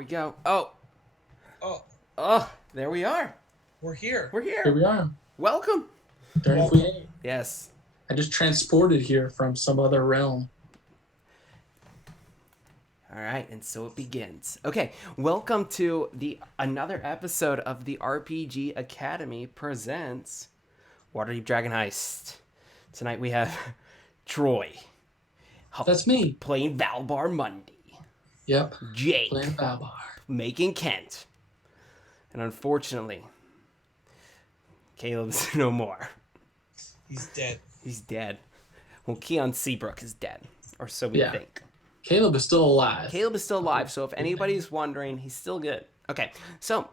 we go. Oh, Oh, there we are. we're here. We're Here here. we are. Welcome. During Welcome. Fleet 8. Yes. I just transported here from some other realm. All right, and so it begins. Okay, welcome to another episode of the RPG Academy presents Waterdeep Dragon Heist. Tonight we have Troy That's me. playing Valbar Mundy, Yep. Jake Playing Valbar. making Kent, and unfortunately, Caleb's no more. He's dead. He's dead. Well, Keon Seabrook is dead, or so we Yeah. think. Caleb is still alive. Caleb is still alive, so if anybody's wondering, he's still good. Okay, so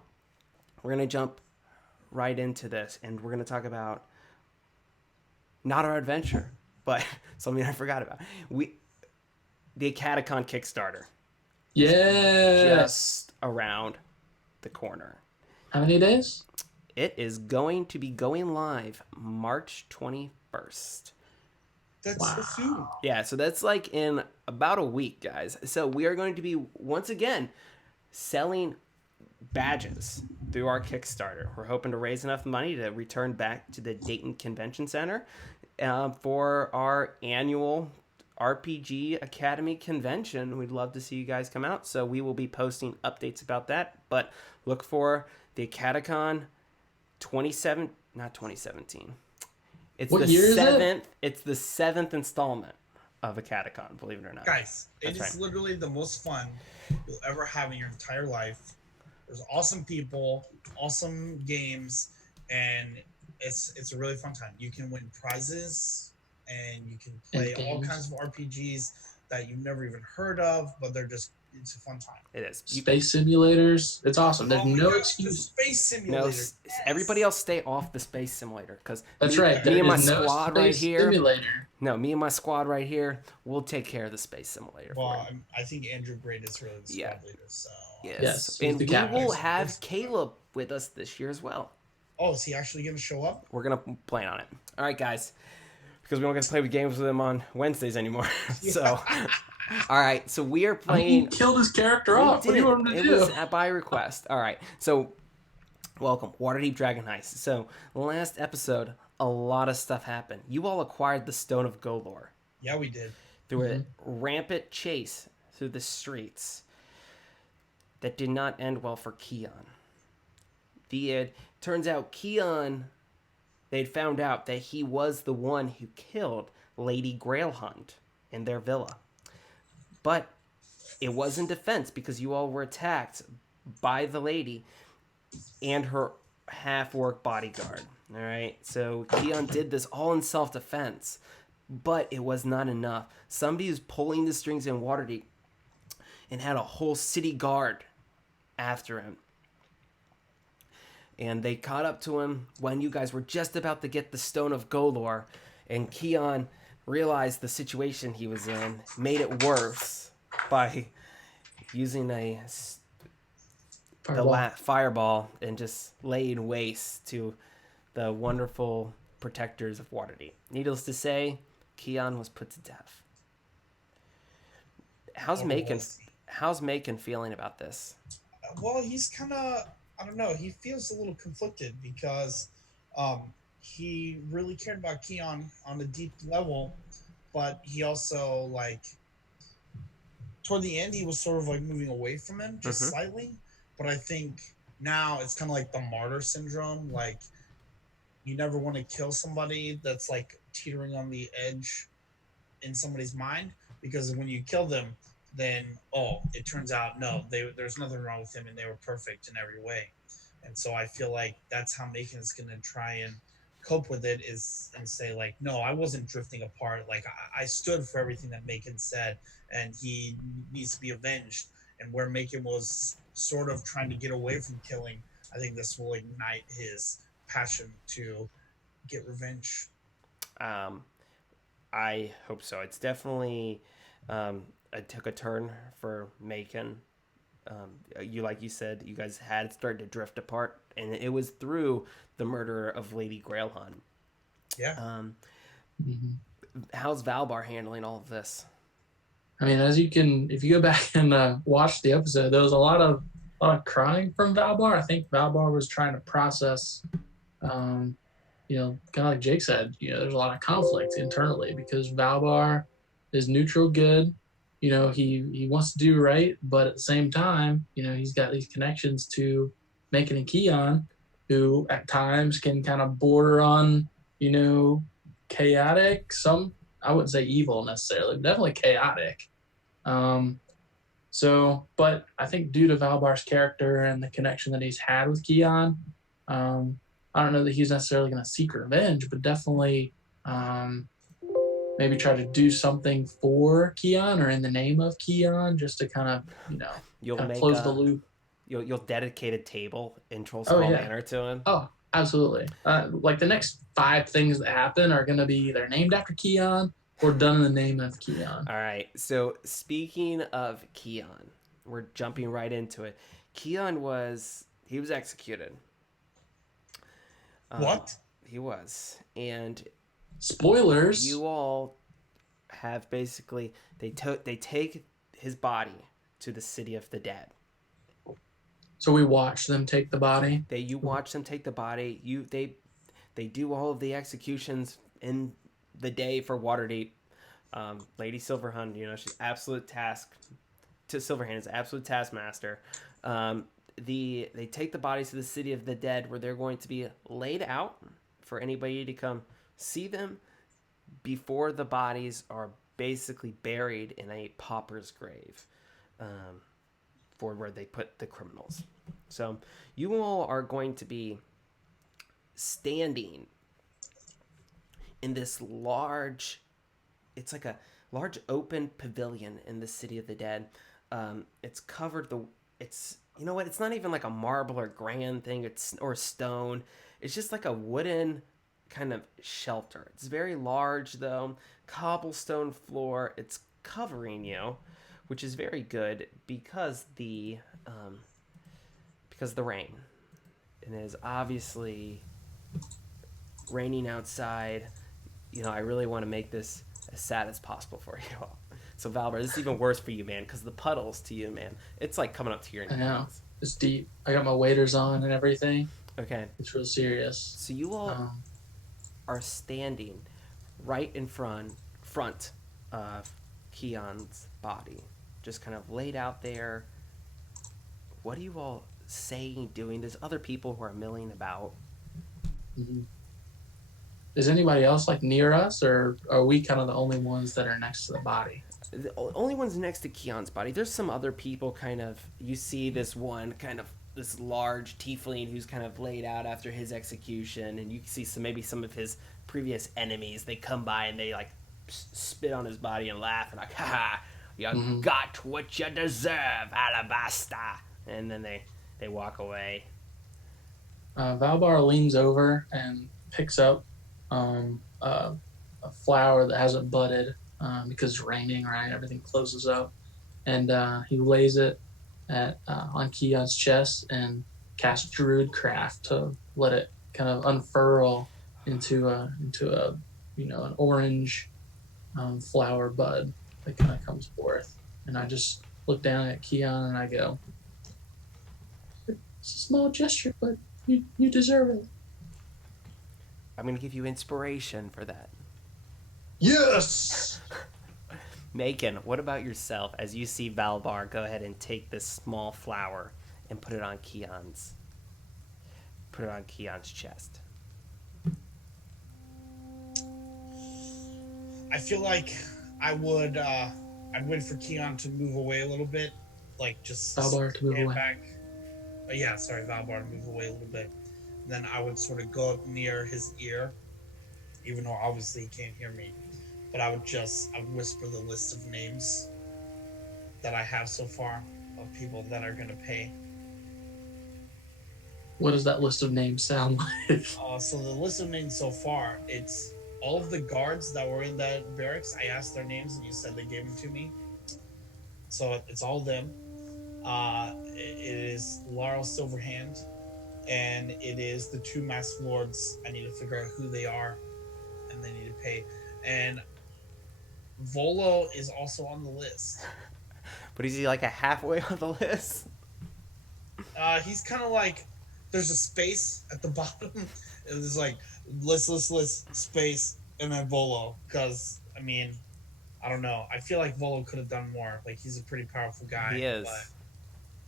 we're going to jump right into this, and we're going to talk about not our adventure, but something I forgot about. The Catacon Kickstarter. Yes. Just around the corner. How many days? It is going to be going live March 21st. That's Wow. so soon. Yeah, so that's like in about a week, guys. So we are going to be, once again, selling badges through our Kickstarter. We're hoping to raise enough money to return back to the Dayton Convention Center for our annual RPG Academy convention. We'd love to see you guys come out, so we will be posting updates about that. But look for the Catacon 2017. It's What the year is it? seventh. It's the seventh installment of a Catacon. Believe it or not, Guys, That's it is right. literally the most fun you'll ever have in your entire life. There's awesome people, awesome games, and it's a really fun time. You can win prizes, and you can play And all games. kinds of RPGs that you've never even heard of, but it's a fun time. It is. Space simulators. It's awesome. There's Oh my no gosh, the excuse. space simulator. No, Yes. everybody else stay off the space simulator because That's right. Me There and my is no squad space right here. simulator. No, me and my squad right here. We'll take care of the space simulator. Well, for you. I think Andrew Braid is really the squad Yeah. leader, so. Yes, he's and the we captain. will have Caleb with us this year as well. Oh, is he actually going to show up? We're gonna plan on it. All right, guys, because we don't get to play with games with him on Wednesdays anymore. So, all right, so we are I mean, playing. he killed his character We off. What do you did. want him to It do? was by request. All right. So, welcome, Waterdeep Dragon Heist. So, last episode, a lot of stuff happened. You all acquired the Stone of Golor Yeah, we did. through a rampant chase through the streets that did not end well for Keon. Turns out Keon, they'd found out that he was the one who killed Lady Grailhunt in their villa. But it was in defense because you all were attacked by the lady and her half-orc bodyguard. All right, so Keon did this all in self-defense, but it was not enough. Somebody was pulling the strings in Waterdeep and had a whole city guard after him. And they caught up to him when you guys were just about to get the Stone of Golor, and Keon realized the situation he was in, made it worse by using Fireball. fireball and just laying waste to the wonderful protectors of Waterdeep. Needless to say, Keon was put to death. How's Macon feeling about this? Well, he's kind of, I don't know, he feels a little conflicted because he really cared about Keon on a deep level, but he also, like, toward the end, he was sort of like moving away from him just slightly. But I think now it's kind of like the martyr syndrome. Like, you never want to kill somebody that's like teetering on the edge in somebody's mind, because when you kill them, then it turns out no, there's nothing wrong with him and they were perfect in every way. And so I feel like that's how Macon is going to try and cope with it, is and say like, no, I wasn't drifting apart. Like I stood for everything that Macon said, and he needs to be avenged. And where Macon was sort of trying to get away from killing, I think this will ignite his passion to get revenge. I hope so. It's definitely it took a turn for Macon. Like you said, you guys had started to drift apart, and it was through the murder of Lady Grailhunt. Yeah. How's Valbar handling all of this? I mean, as you can, if you go back and watch the episode, there was a lot of crying from Valbar. I think Valbar was trying to process, um, kind of like Jake said, there's a lot of conflict internally because Valbar is neutral good. He wants to do right, but at the same time, he's got these connections to Macon and Keon, who at times can kind of border on, chaotic. Some I wouldn't say evil necessarily, but definitely chaotic. Um, but I think due to Valbar's character and the connection that he's had with Keon, um, I don't know that he's necessarily going to seek revenge, but definitely um, maybe try to do something for Keon or in the name of Keon, just to kind of You'll kind of make close the a loop. you'll dedicate a table in Oh Trollskull yeah. Manor to him. Oh, absolutely. Like the next 5 things that happen are going to be either named after Keon or done in the name of Keon. All right. So speaking of Keon, we're jumping right into it. Keon was executed. What? He was, and Spoilers. you all have basically they take his body to the city of the dead. So we watch them take the body. You watch them take the body. They do all of the executions in the day for Waterdeep. Lady Silverhand, she's absolute task to Silverhand is absolute taskmaster. They take the bodies to the city of the dead where they're going to be laid out for anybody to come see them before the bodies are basically buried in a pauper's grave, for where they put the criminals. So you all are going to be standing in this large, it's like a large open pavilion in the city of the dead. It's covered it's it's not even like a marble or grand thing, or stone. It's just like a wooden kind of shelter. It's very large though, cobblestone floor. It's covering you, which is very good because the rain. And it is obviously raining outside. I really want to make this as sad as possible for you all. So Valver, this is even worse for you, man, because the puddles to you, man, it's like coming up to your knees. I know. It's deep. I got my waders on and everything. Okay. It's real serious. So you all are standing right in front of Keon's body, just kind of laid out there. What are you all saying, doing? There's other people who are milling about. Mm-hmm. Is anybody else like near us, or are we kind of the only ones that are next to the body? The only ones next to Keon's body. There's some other people kind of. You see this one kind of this large tiefling who's kind of laid out after his execution, and you see maybe some of his previous enemies. They come by and they like spit on his body and laugh and like, ha, you got what you deserve, Alabasta. And then they walk away. Valbar leans over and picks up a flower that hasn't budded because it's raining, right? Everything closes up. And he lays it on Keon's chest and casts Druidcraft to let it kind of unfurl into an orange flower bud that kind of comes forth. And I just look down at Keon and I go, it's a small gesture, but you deserve it. I'm going to give you inspiration for that. Yes! Macon, what about yourself? As you see Valbar go ahead and take this small flower and put it on Keon's chest. I feel like I'd wait for Keon to move away a little bit, like just Valbar to move away. back. Valbar to move away a little bit. Then I would sort of go up near his ear, even though obviously he can't hear me. But I would whisper the list of names that I have so far of people that are going to pay. What does that list of names sound like? So the list of names so far, it's all of the guards that were in that barracks. I asked their names and you said they gave them to me. So it's all them. It is Laurel Silverhand, and it is the 2 masked lords. I need to figure out who they are, and they need to pay. And Volo is also on the list. But is he like a halfway on the list? He's kind of like there's a space at the bottom. It's like list space and then Volo because I mean I don't know. I feel like Volo could have done more. Like he's a pretty powerful He guy, but is.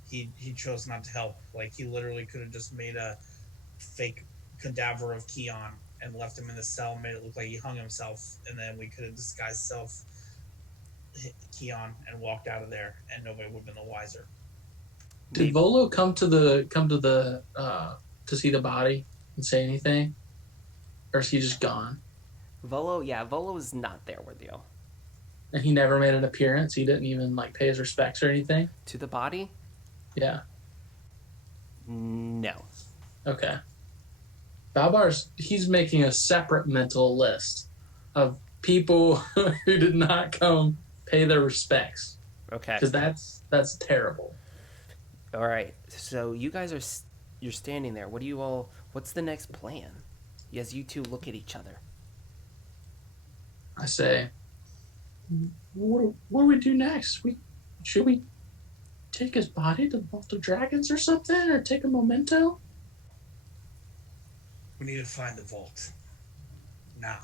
he chose not to help. Like he literally could have just made a fake cadaver of Keon and left him in the cell, made it look like he hung himself, and then we could have disguised self Keon and walked out of there, and nobody would have been the wiser. Did Maybe. Volo come to the to see the body and say anything, or is he just gone? Volo, yeah, Volo is not there with you. And he never made an appearance. He didn't even like pay his respects or anything. To the body? Yeah. No. Okay. Balbar's he's making a separate mental list of people who did not come pay their respects Okay. because that's terrible. All right. So you guys are you're standing there. What do you all? What's the next plan? As you two look at each other. I say, what do we do next? Should we take his body to the Vault of Dragons or something, or take a memento? We need to find the vault now.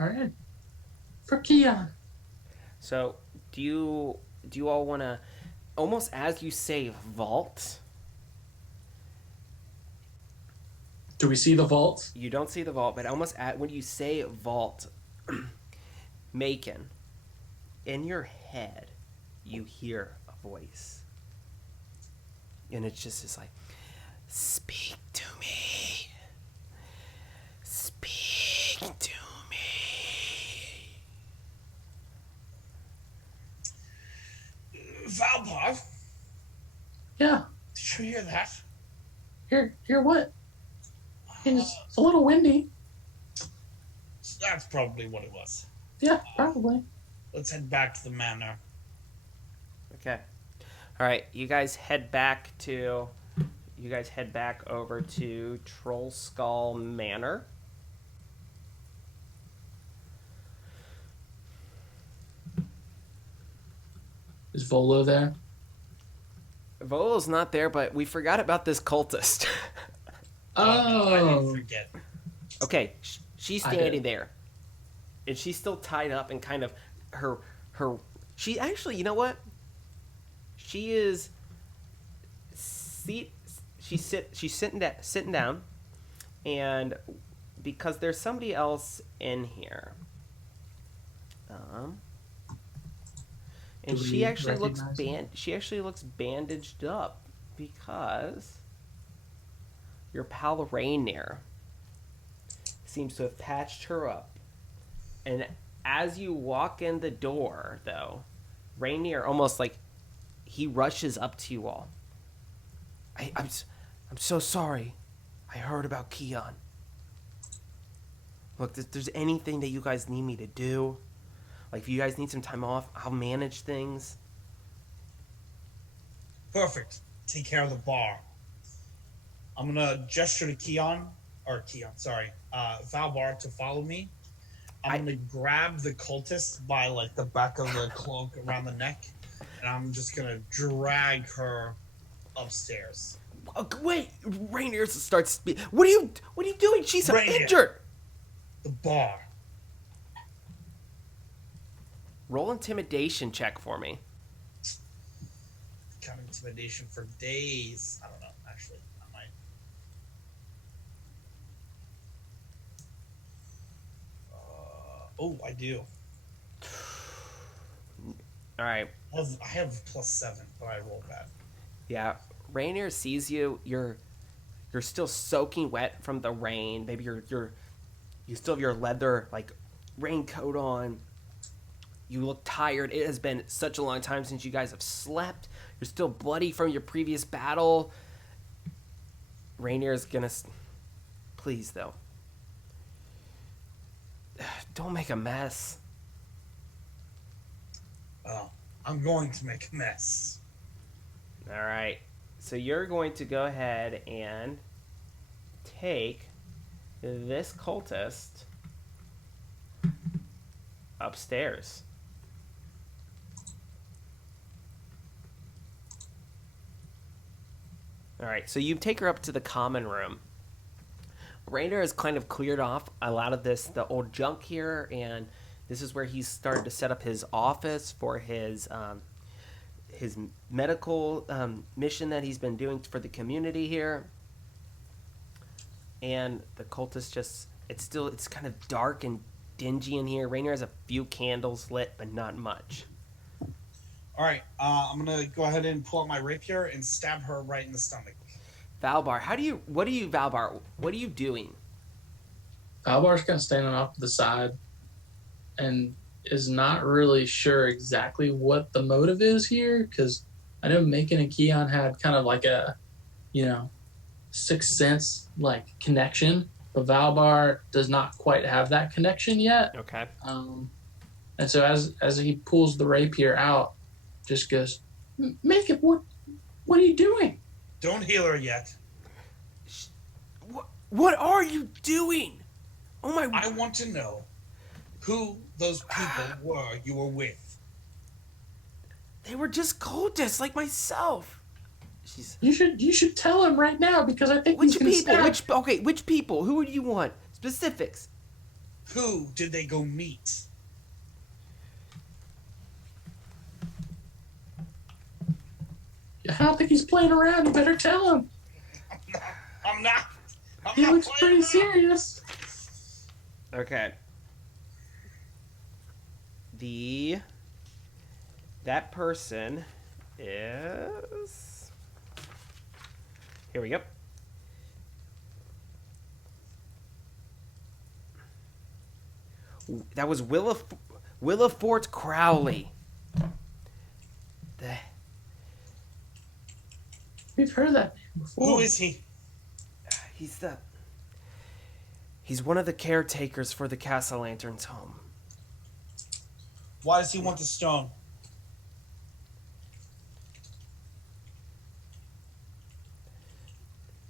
All right, for Keon. So do you all want to almost as you say vault? Do we see the vault? You don't see the vault, but almost at when you say vault, Macon, in your head, you hear a voice, and it's just like, "Speak to me. Speak to me." Valbar, Yeah. did you hear that? Here what? It's a little windy. That's probably what it was. Yeah, probably. Let's head back to the manor. Okay. All right, you guys head back over to Troll Skull Manor. Is Volo there? Volo's not there, but we forgot about this cultist. No, I didn't Oh, forget. Okay, she's I standing did. there, and she's still tied up and kind of her. She actually, you know what? She is seat. She's sitting down, and because there's somebody else in here, um, and Do she we actually looks recognize him? She actually looks bandaged up because your pal Rainier seems to have patched her up. And as you walk in the door, though, Rainier almost like he rushes up to you all. I'm so sorry. I heard about Keon. Look, if there's anything that you guys need me to do, like if you guys need some time off, I'll manage things. Perfect. Take care of the bar. I'm gonna gesture to Valbar to follow me. I'm gonna grab the cultist by like the back of the cloak around the neck, and I'm just gonna drag her upstairs. Wait, Rainier starts. What are you doing? She's Rainier. injured. The bar. Roll intimidation check for me. Got intimidation for days. I don't know. Actually, I might. I do. All right. I have +7, but I rolled bad. Yeah, Rainier sees you. You're still soaking wet from the rain. Maybe you still have your leather like raincoat on. You look tired. It has been such a long time since you guys have slept. You're still bloody from your previous battle. Rainier's gonna. Please though. Don't make a mess. Oh, I'm going to make a mess. All right. So you're going to go ahead and take this cultist upstairs. All right, so you take her up to the common room. Rainer has kind of cleared off a lot of the old junk here, and this is where he's started to set up his office for his medical mission that he's been doing for the community here. And the cultists it's kind of dark and dingy in here. Rainer has a few candles lit, but not much. All right, I'm gonna go ahead and pull out my rapier and stab her right in the stomach. Valbar, Valbar, what are you doing? Albar's kind of standing off to the side and is not really sure exactly what the motive is here, because I know Macon and Keon had kind of like a, sixth sense like connection, but Valbar does not quite have that connection yet. Okay. And so as he pulls the rapier out, just goes, Macon, what are you doing? Don't heal her yet. What are you doing? Oh my! I want to know who those people were you were with. They were just cultists like myself. You should tell him right now, because I think which people? Which people? Who do you want? Specifics. Who did they go meet? I don't think he's playing around. You better tell him. I'm not. He looks pretty serious. Okay. That person is. Here we go. That was Willifort Crowley. We've heard that name before. Who is he? He's one of the caretakers for the Castle Lantern's home. Why does he want the stone?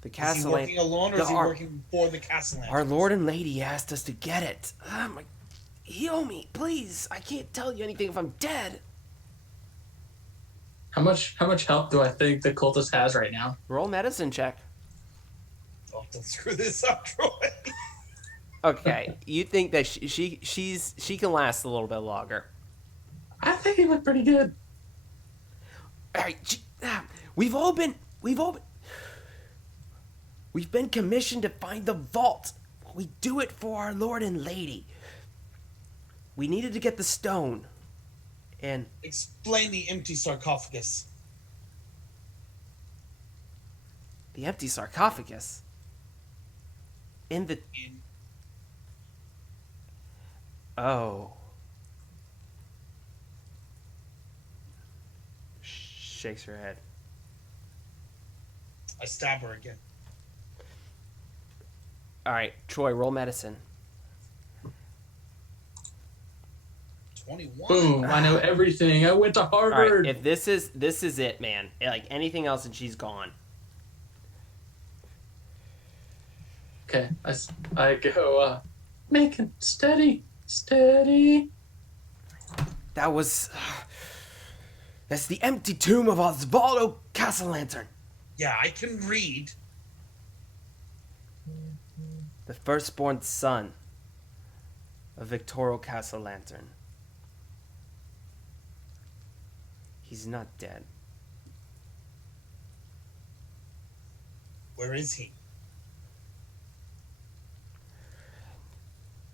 The Castle Is he working alone, or is he working for the Castle Lantern? Our Lord and Lady asked us to get it. Heal me, please. I can't tell you anything if I'm dead. How much help do I think the cultist has right now? Roll medicine check. Oh, don't screw this up, Troy. Okay, you think that she can last a little bit longer. I think he looked pretty good. All right, we've been commissioned to find the vault. We do it for our Lord and Lady. We needed to get the stone. And explain the empty sarcophagus. The empty sarcophagus? Oh. Shakes her head. I stab her again. All right, Troy, roll medicine. 21. Boom! I know everything. I went to Harvard. All right, if this is it, man. Like anything else, and she's gone. Okay, I go. Make it steady. That's the empty tomb of Osvaldo Castle Lantern. Yeah, I can read. The firstborn son of Victorio Castle Lantern. He's not dead. Where is he?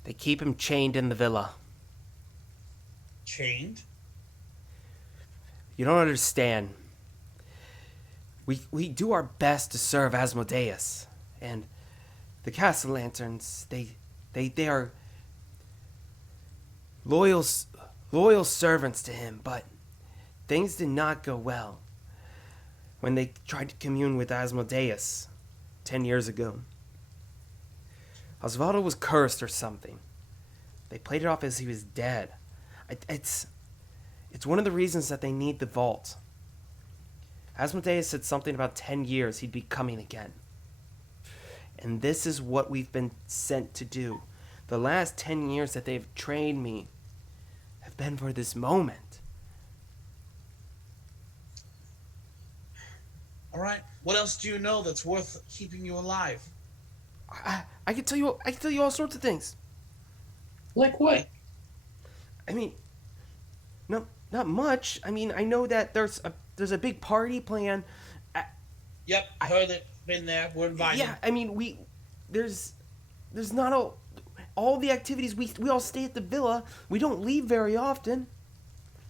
They keep him chained in the villa. Chained? You don't understand. We do our best to serve Asmodeus, and the Castle Lanterns, they are loyal servants to him, but things did not go well when they tried to commune with Asmodeus 10 years ago. Osvaldo was cursed or something. They played it off as he was dead. It's one of the reasons that they need the vault. Asmodeus said something about 10 years he'd be coming again. And this is what we've been sent to do. The last 10 years that they've trained me have been for this moment. All right. What else do you know that's worth keeping you alive? I can tell you. I can tell you all sorts of things. Like what? I mean, no, not much. I mean, I know that there's a big party planned. Yep, heard it. Been there. We're invited. Yeah, I mean, there's not all the activities. We all stay at the villa. We don't leave very often.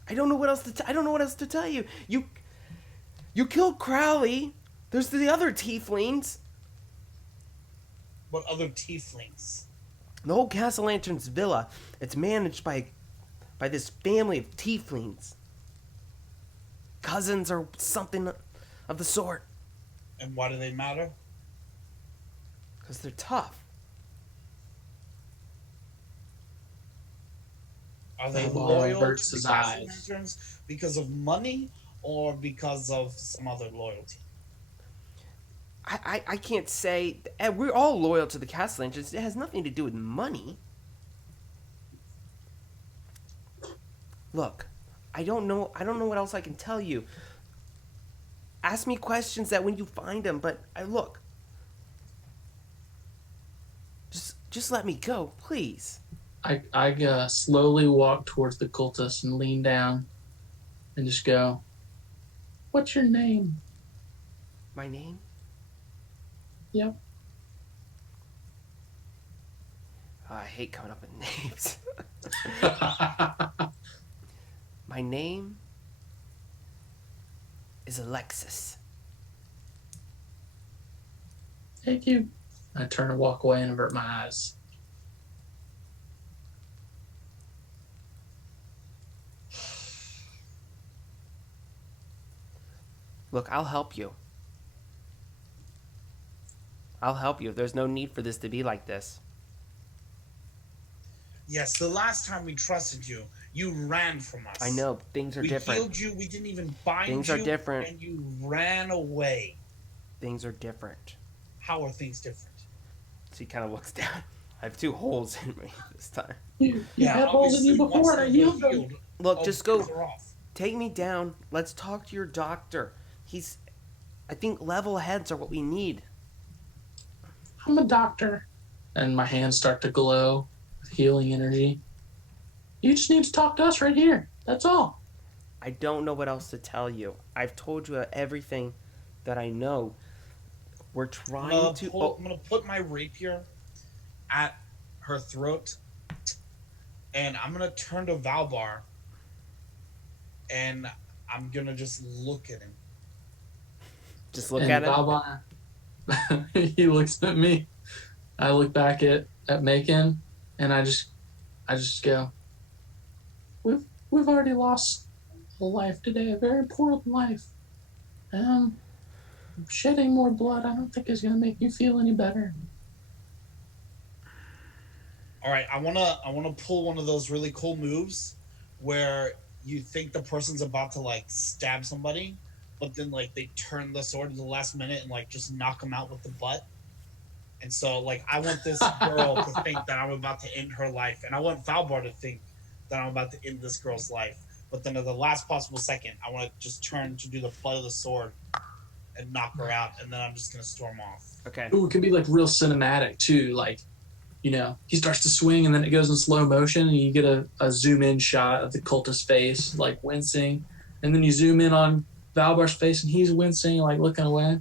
I don't know what else I don't know what else to tell you. You killed Crowley. There's the other tieflings. What other tieflings? The whole Castle Lantern's villa. It's managed by this family of tieflings. Cousins or something of the sort. And why do they matter? Because they're tough. Are they Valbar loyal averts to his the Castle eyes. Lanterns because of money or because of some other loyalty? I can't say. We're all loyal to the Castle Lanterns. It has nothing to do with money. Look, I don't know what else I can tell you. Ask me questions that when you find them, but look. Just let me go, please. I slowly walk towards the cultist and lean down and just go, "What's your name?" My name? Yep. Oh, I hate coming up with names. My name is Alexis. Thank you. I turn and walk away and avert my eyes. Look, I'll help you. I'll help you. There's no need for this to be like this. Yes, the last time we trusted you, you ran from us. I know, things are different. We healed you, we didn't even bind Things you. are different. And you ran away. Things are different. How are things different? So he kind of looks down. I have 2 holes in me this time. You had holes in you obviously, before once and I they're healed them. healed, Look, all just things go. are off. Take me down. Let's talk to your doctor. I think level heads are what we need. I'm a doctor. And my hands start to glow with healing energy. You just need to talk to us right here. That's all. I don't know what else to tell you. I've told you everything that I know. We're trying to. I'm gonna put my rapier at her throat, and I'm gonna turn to Valbar, and I'm gonna just look at him. Just look And at him. Valbar, he looks at me. I look back at Macon, and I just go, We've already lost a life today, a very important life. Shedding more blood, I don't think is gonna make you feel any better. All right, I wanna pull one of those really cool moves where you think the person's about to like stab somebody, but then like they turn the sword at the last minute and like just knock them out with the butt. And so like I want this girl to think that I'm about to end her life, and I want Valbar to think that I'm about to end this girl's life. But then at the last possible second, I want to just turn to do the butt of the sword and knock her out, and then I'm just gonna storm off. Okay. Ooh, it can be like real cinematic too. Like, he starts to swing and then it goes in slow motion and you get a zoom in shot of the cultist's face, like wincing. And then you zoom in on Valbar's face and he's wincing, like looking away.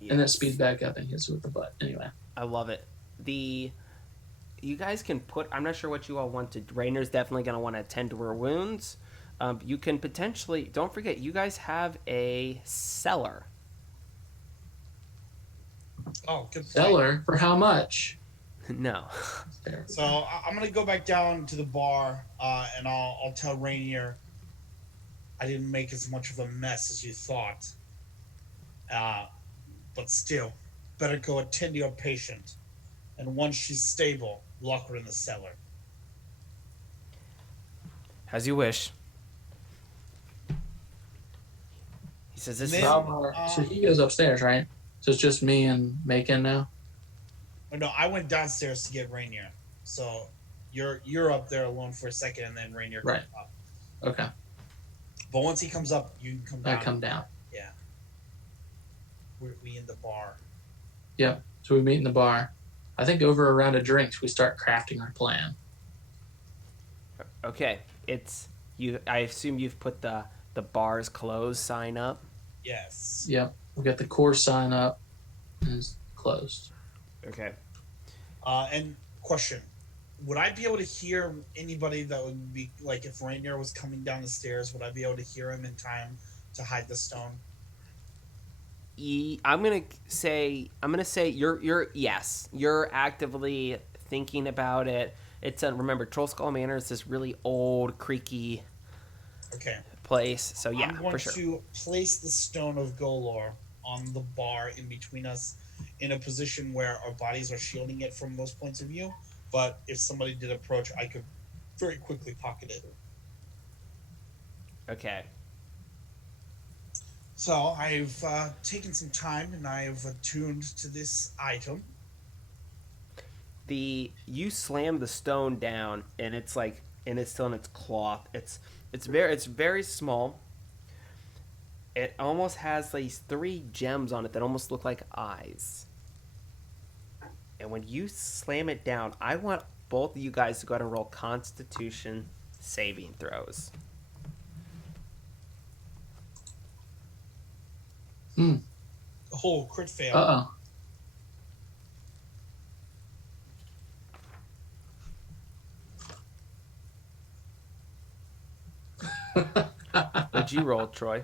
Yes. And then it speeds back up and hits with the butt. Anyway. I love it. You guys can put, I'm not sure what you all want to, Rainer's definitely going to want to attend to her wounds. You can potentially, don't forget, you guys have a cellar. Oh, good point. Cellar? For how much? No. So I'm gonna go back down to the bar, and I'll tell Rainier I didn't make as much of a mess as you thought. But still, better go attend to your patient, and once she's stable, lock her in the cellar. As you wish. He says this Then, is... So he goes upstairs, right? So it's just me and Macon now? No, I went downstairs to get Rainier. So you're up there alone for a second, and then Rainier Right. comes up. Okay. But once he comes up, you can come I down. come down. Yeah. We in the bar. Yep. So we meet in the bar. I think over a round of drinks, we start crafting our plan. Okay, it's you. I assume you've put the bar's closed sign up. Yes. Yep. We got the core sign up and it's closed. Okay. And question: would I be able to hear anybody that would be like if Rainier was coming down the stairs? Would I be able to hear him in time to hide the stone? I'm gonna say you're yes, you're actively thinking about it. It's a remember Troll Skull Manor is this really old, creaky Okay. place. So yeah, I'm going for sure. to place the stone of Golor on the bar in between us in a position where our bodies are shielding it from most points of view. But if somebody did approach, I could very quickly pocket it. Okay. So I've taken some time and I've attuned to this item. You slam the stone down and it's still in its cloth. It's very small. It almost has these three gems on it that almost look like eyes. And when you slam it down, I want both of you guys to go ahead and roll Constitution saving throws. Oh, crit fail. Uh oh. What'd you roll, Troy?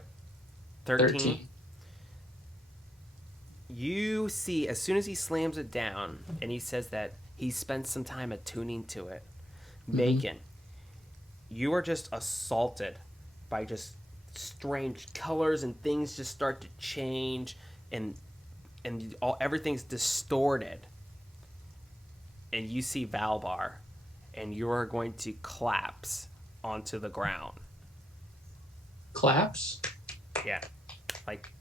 13. You see, as soon as he slams it down and he says that he spent some time attuning to it, Macon, you are just assaulted by just strange colors and things just start to change and everything's distorted. And you see Valbar and you are going to collapse onto the ground. Collapse? Yeah. Like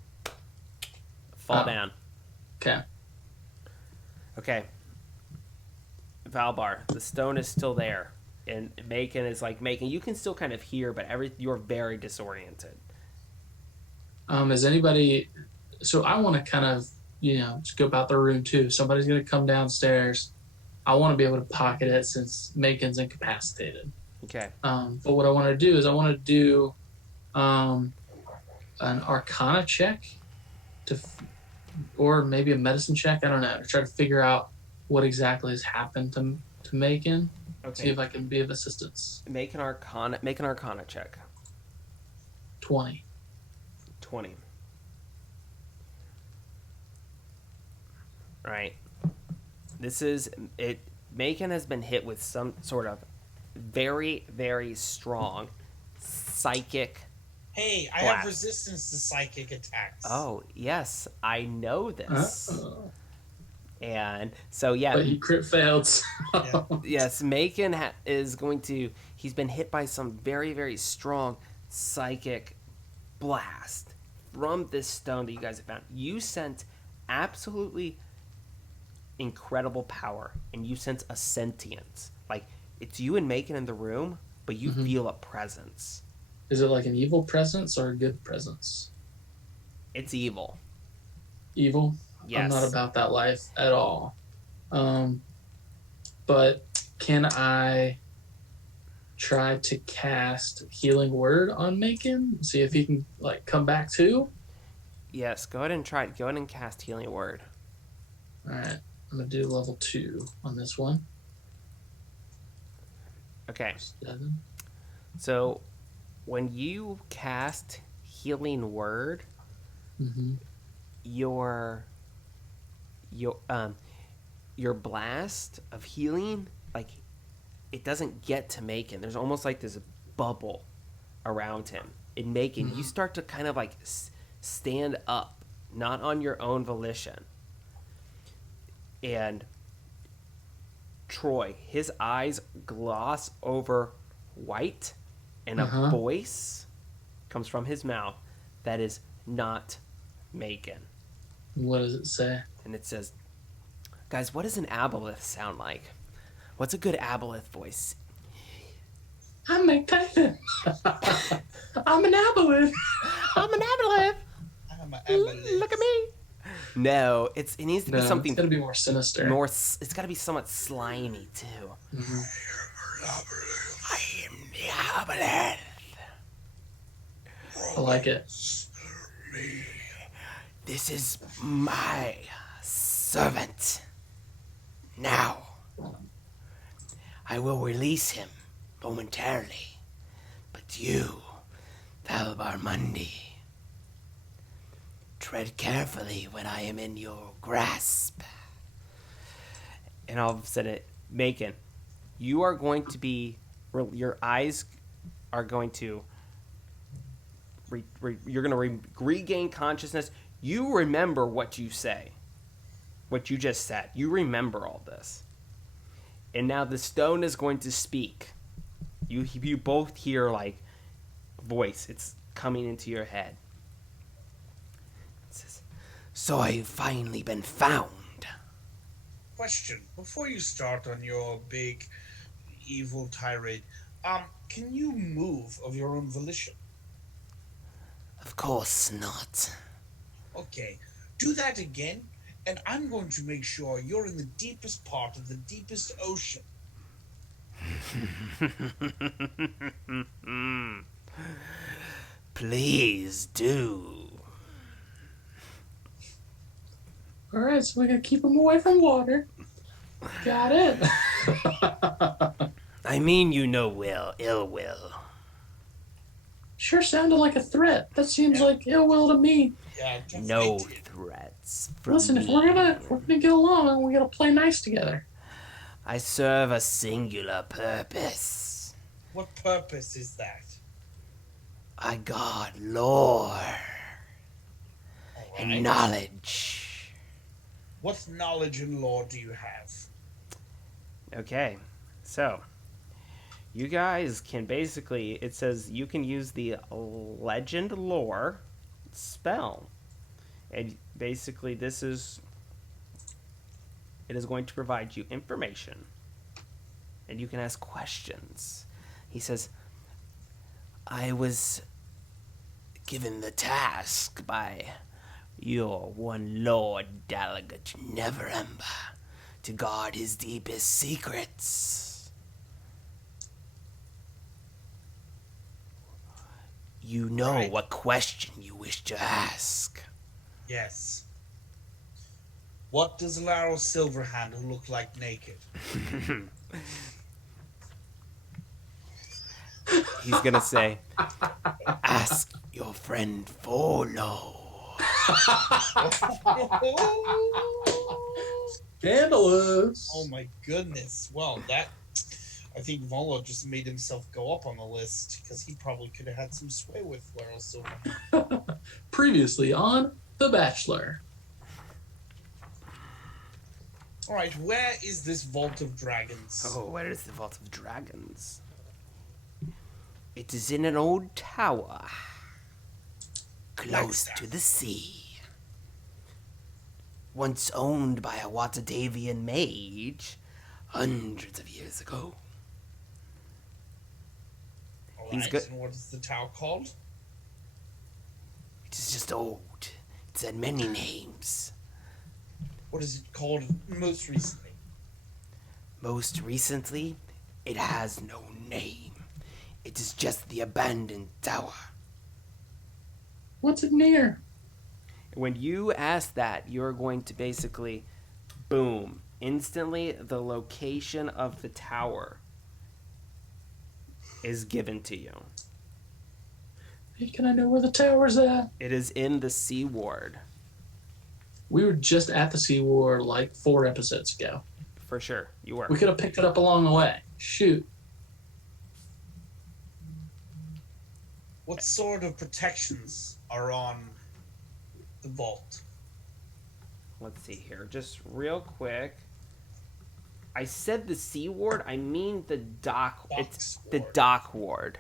fall down. Okay. Okay. Valbar, the stone is still there. And Macon is like Macon, you can still kind of hear, but you're very disoriented. Is anybody? So I want to kind of, scope about the room too. Somebody's gonna come downstairs. I want to be able to pocket it since Macon's incapacitated. Okay. But what I want to do is I want to do an Arcana check or maybe a medicine check. I don't know, to try to figure out what exactly has happened to Macon. Okay. See if I can be of assistance. Make an Arcana check. 20. 20. Right. This is it. Macon has been hit with some sort of very, very strong psychic. Hey, I have resistance to psychic attacks. Oh, yes, I know this. Uh-oh. And so, yeah. But he crit failed. So. Yeah. Yes, Macon is going to. He's been hit by some very, very strong psychic blast from this stone that you guys have found. You sense absolutely incredible power, and you sense a sentience. Like, it's you and Macon in the room, but you feel a presence. Is it like an evil presence or a good presence? It's evil. Evil? Yes. I'm not about that life at all. But can I try to cast Healing Word on Macon? See if he can come back too? Yes, go ahead and try it. Go ahead and cast Healing Word. Alright. I'm gonna do level 2 on this one. Okay. 7. So when you cast Healing Word, your blast of healing, it doesn't get to Macon. There's almost like this bubble around him. In Macon, you start to kind of stand up, not on your own volition. And Troy, his eyes gloss over white, and a voice comes from his mouth that is not Macon. What does it say? And it says, guys, what does an aboleth sound like? What's a good aboleth voice? I'm Mike Tyson. I'm an aboleth. I'm an aboleth. I'm an aboleth. Look at me. No, it needs to be No, it's something got to be more sinister. more. It's got to be somewhat slimy too. Mhm. I am the aboleth. I like it. This is my servant. Now, I will release him momentarily. But you, Valbar Mundi, tread carefully when I am in your grasp. And all of a sudden, Macon, you are going to be, your eyes are going to, you're going to regain consciousness. You remember what you say, what you just said. You remember all this. And now the stone is going to speak. You both hear like voice. It's coming into your head. It says, "So I've finally been found." Question: before you start on your big evil tirade, can you move of your own volition? Of course not. Okay, do that again, and I'm going to make sure you're in the deepest part of the deepest ocean. Please do. All right, so we got to keep him away from water. Got it. I mean, you know, ill will. Sure sounded like a threat. That seems like ill will to me. Yeah, No definitely. threats from Listen, me. if we're gonna get along, we gotta play nice together. I serve a singular purpose. What purpose is that? I guard lore All and right. knowledge. What knowledge and lore do you have? Okay, so you guys can basically, it says you can use the legend lore spell. And basically it is going to provide you information. And you can ask questions. He says, I was given the task by your one Lord Delegat Neverember to guard his deepest secrets. You know Right. what question you wish to ask. Yes. What does Laro Silverhand look like naked? He's gonna say, ask your friend Volo. Scandalous. Oh my goodness. Well, I think Volo just made himself go up on the list because he probably could have had some sway with Laro Silverhand. Previously on The Bachelor. All right, where is this Vault of Dragons? Oh, where is the Vault of Dragons? It is in an old tower, close Flagstaff. to the sea. Once owned by a Waterdevian mage, hundreds of years ago. All he's right, good. and what is the tower called? It is just old. It's had many names. What is it called most recently? Most recently, it has no name. It is just the abandoned tower. What's it near? When you ask that, you're going to basically, boom, instantly the location of the tower is given to you. Hey, can I know where the tower's at? It is in the Sea Ward. We were just at the Sea War like 4 episodes ago. For sure, you were. We could have picked it up along the way. Shoot. What sort of protections are on the vault? Let's see here, just real quick. I said the Sea Ward. I mean the dock. It's the Ward. dock ward.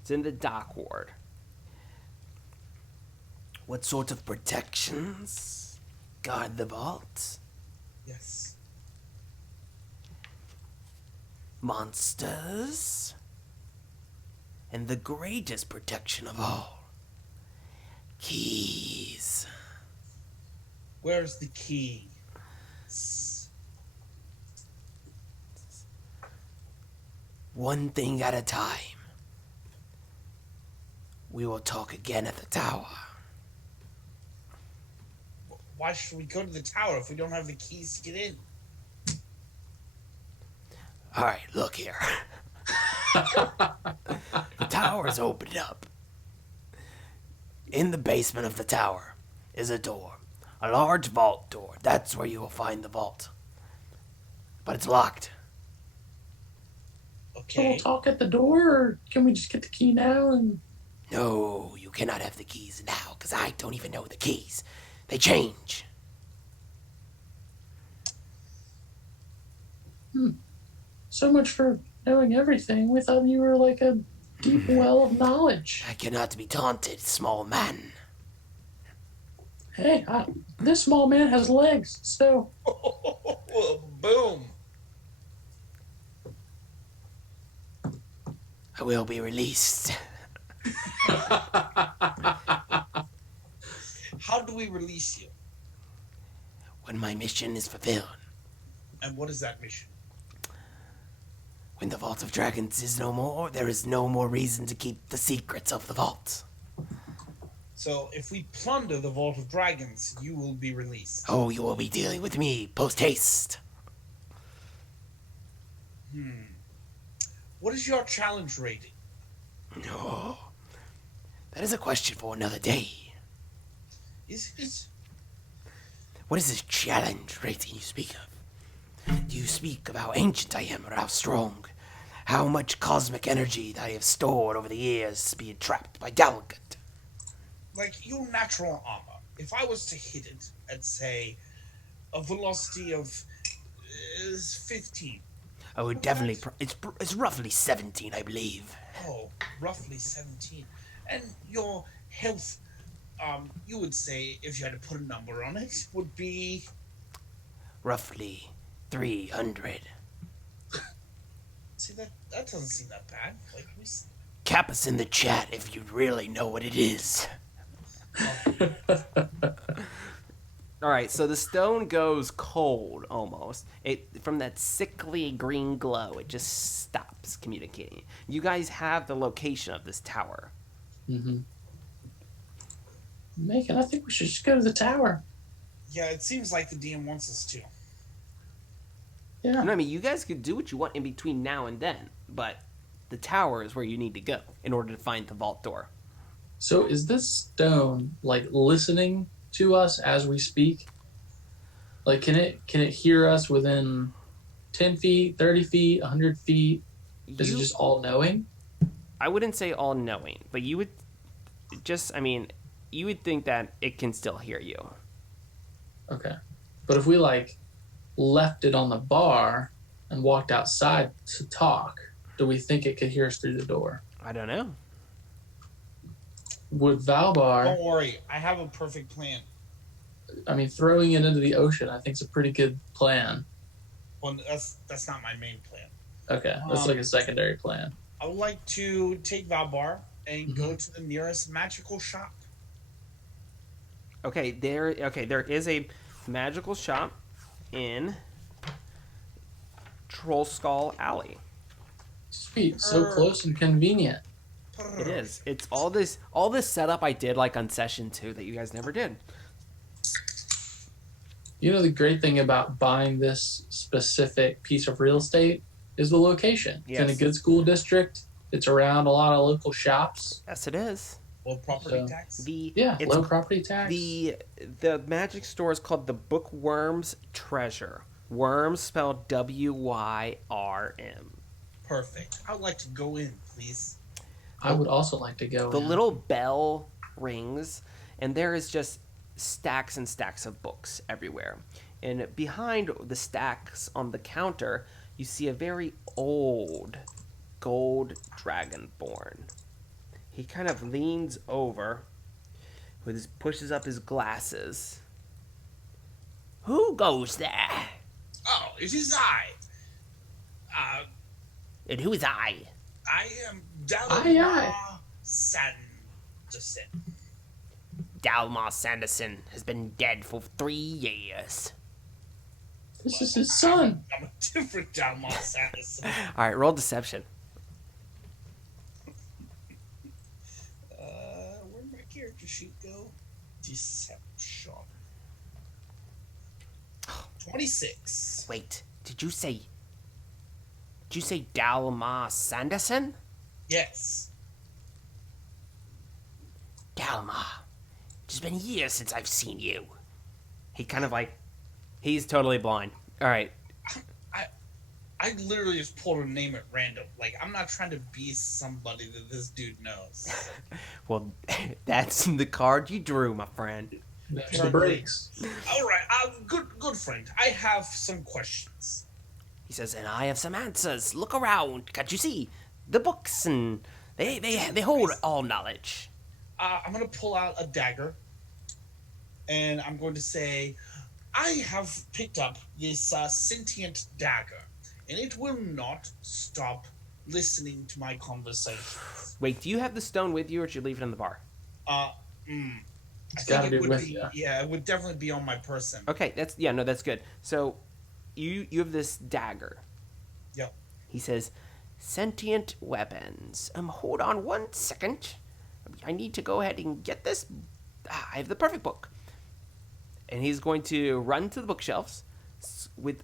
It's in the dock ward. What sort of protections guard the vault? Yes. monsters, and the greatest protection of all, keys. Where's the key? One thing at a time. We will talk again at the tower. Why should we go to the tower if we don't have the keys to get in? Alright, look here. The tower's opened up. In the basement of the tower is a door. A large vault door. That's where you will find the vault. But it's locked. So we'll Okay. talk at the door, or can we just get the key now? And No, you cannot have the keys now, because I don't even know the keys. They change. so much for knowing everything. We thought you were like a deep well of knowledge. I cannot be taunted, small man. Hey, this small man has legs, so Boom. I will be released. How do we release you? When my mission is fulfilled. And what is that mission? When the Vault of Dragons is no more, there is no more reason to keep the secrets of the vault. So if we plunder the Vault of Dragons, you will be released. Oh, you will be dealing with me post-haste. What is your challenge rating? No. That is a question for another day. Is it? What is this challenge rating you speak of? Do you speak of how ancient I am or how strong? How much cosmic energy that I have stored over the years being trapped by Delicate? Like your natural armor. If I was to hit it at, say, a velocity of 15. I would definitely... It's roughly 17, I believe. Oh, roughly 17. And your health, you would say, if you had to put a number on it, would be... Roughly 300. See, that doesn't seem that bad. Like, Cap us in the chat if you really know what it is. All right, so the stone goes cold almost. From that sickly green glow, it just stops communicating. You guys have the location of this tower. Macon, I think we should just go to the tower. Yeah, it seems like the DM wants us to. Yeah. I mean, you guys could do what you want in between now and then, but the tower is where you need to go in order to find the vault door. So is this stone like listening to us as we speak? Like, can it hear us within 10 feet, 30 feet, 100 feet? Is it just all knowing? I wouldn't say all knowing, but you would you would think that it can still hear you. Okay. But if we like left it on the bar and walked outside to talk, do we think it could hear us through the door? I don't know. Would Valbar, Don't worry, I have a perfect plan. I mean, throwing it into the ocean, I think is a pretty good plan. Well, that's not my main plan. Okay, that's like a secondary plan. I would like to take Valbar and go to the nearest magical shop. Okay, there is a magical shop in Troll Skull Alley. Sweet, so close and convenient. It is. It's all this setup I did like on session 2 that you guys never did. You know, the great thing about buying this specific piece of real estate is the location. It's in a Yes. good school district. It's around a lot of local shops. Yes, it is. Well, property So- tax. It's Low property tax. the magic store is called the Bookworm's Treasure. Worms spelled WYRM. Perfect. I would like to go in, please. I would also like to go. The in. little bell rings, and there is just stacks and stacks of books everywhere. And behind the stacks on the counter, you see a very old gold dragonborn. He kind of leans over, pushes up his glasses. Who goes there? Oh, it is I. And who is I? I am Aye, Dalma aye. Sanderson. Dalmar Sanderson has been dead for 3 years. This is his son. I'm a different Dalma Sanderson. All right, roll deception. Where'd my character sheet go? Deception. 26. Wait, did you say Dalmar Sanderson? Yes. Dalmar, it's been years since I've seen you. He kind of like, he's totally blind. All right, I literally just pulled a name at random. Like, I'm not trying to be somebody that this dude knows. well, that's the card you drew, my friend. There's the breaks. All right, good friend. I have some questions. He says, and I have some answers. Look around. Can't you see? The books, and they hold all knowledge. I'm going to pull out a dagger, and I'm going to say, I have picked up this sentient dagger, and it will not stop listening to my conversation. Wait, do you have the stone with you, or should you leave it in the bar? I gotta think be it would with be, you. yeah, it would definitely be on my person. Okay, that's good. So, you have this dagger. Yep. He says, sentient weapons. Hold on 1 second. I need to go ahead and get this. I have the perfect book. And he's going to run to the bookshelves with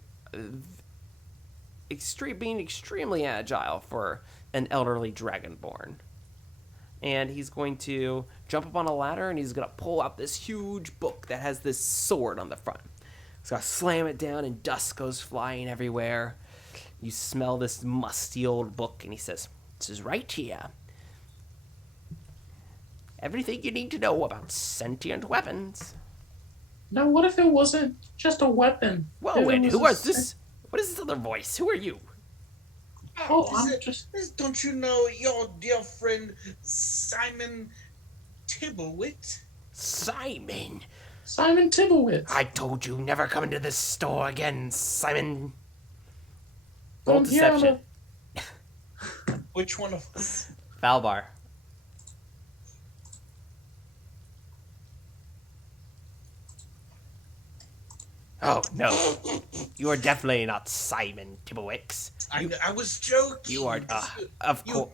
being extremely agile for an elderly dragonborn. And he's going to jump up on a ladder and he's going to pull out this huge book that has this sword on the front. He's going to slam it down and dust goes flying everywhere. You smell this musty old book and he says, this is right here. Everything you need to know about sentient weapons. Now, what if it wasn't just a weapon? Whoa, If it and was who a is this? What is this other voice? Who are you? Oh, Don't you know your dear friend Simon Tibblewit? Simon. Simon Tibblewitz. I told you never come into this store again, Simon. But Roll I'm here on deception. Which one of us? Valbar. Oh, no. You are definitely not Simon Tibblewicks. I was joking. You are, of You course.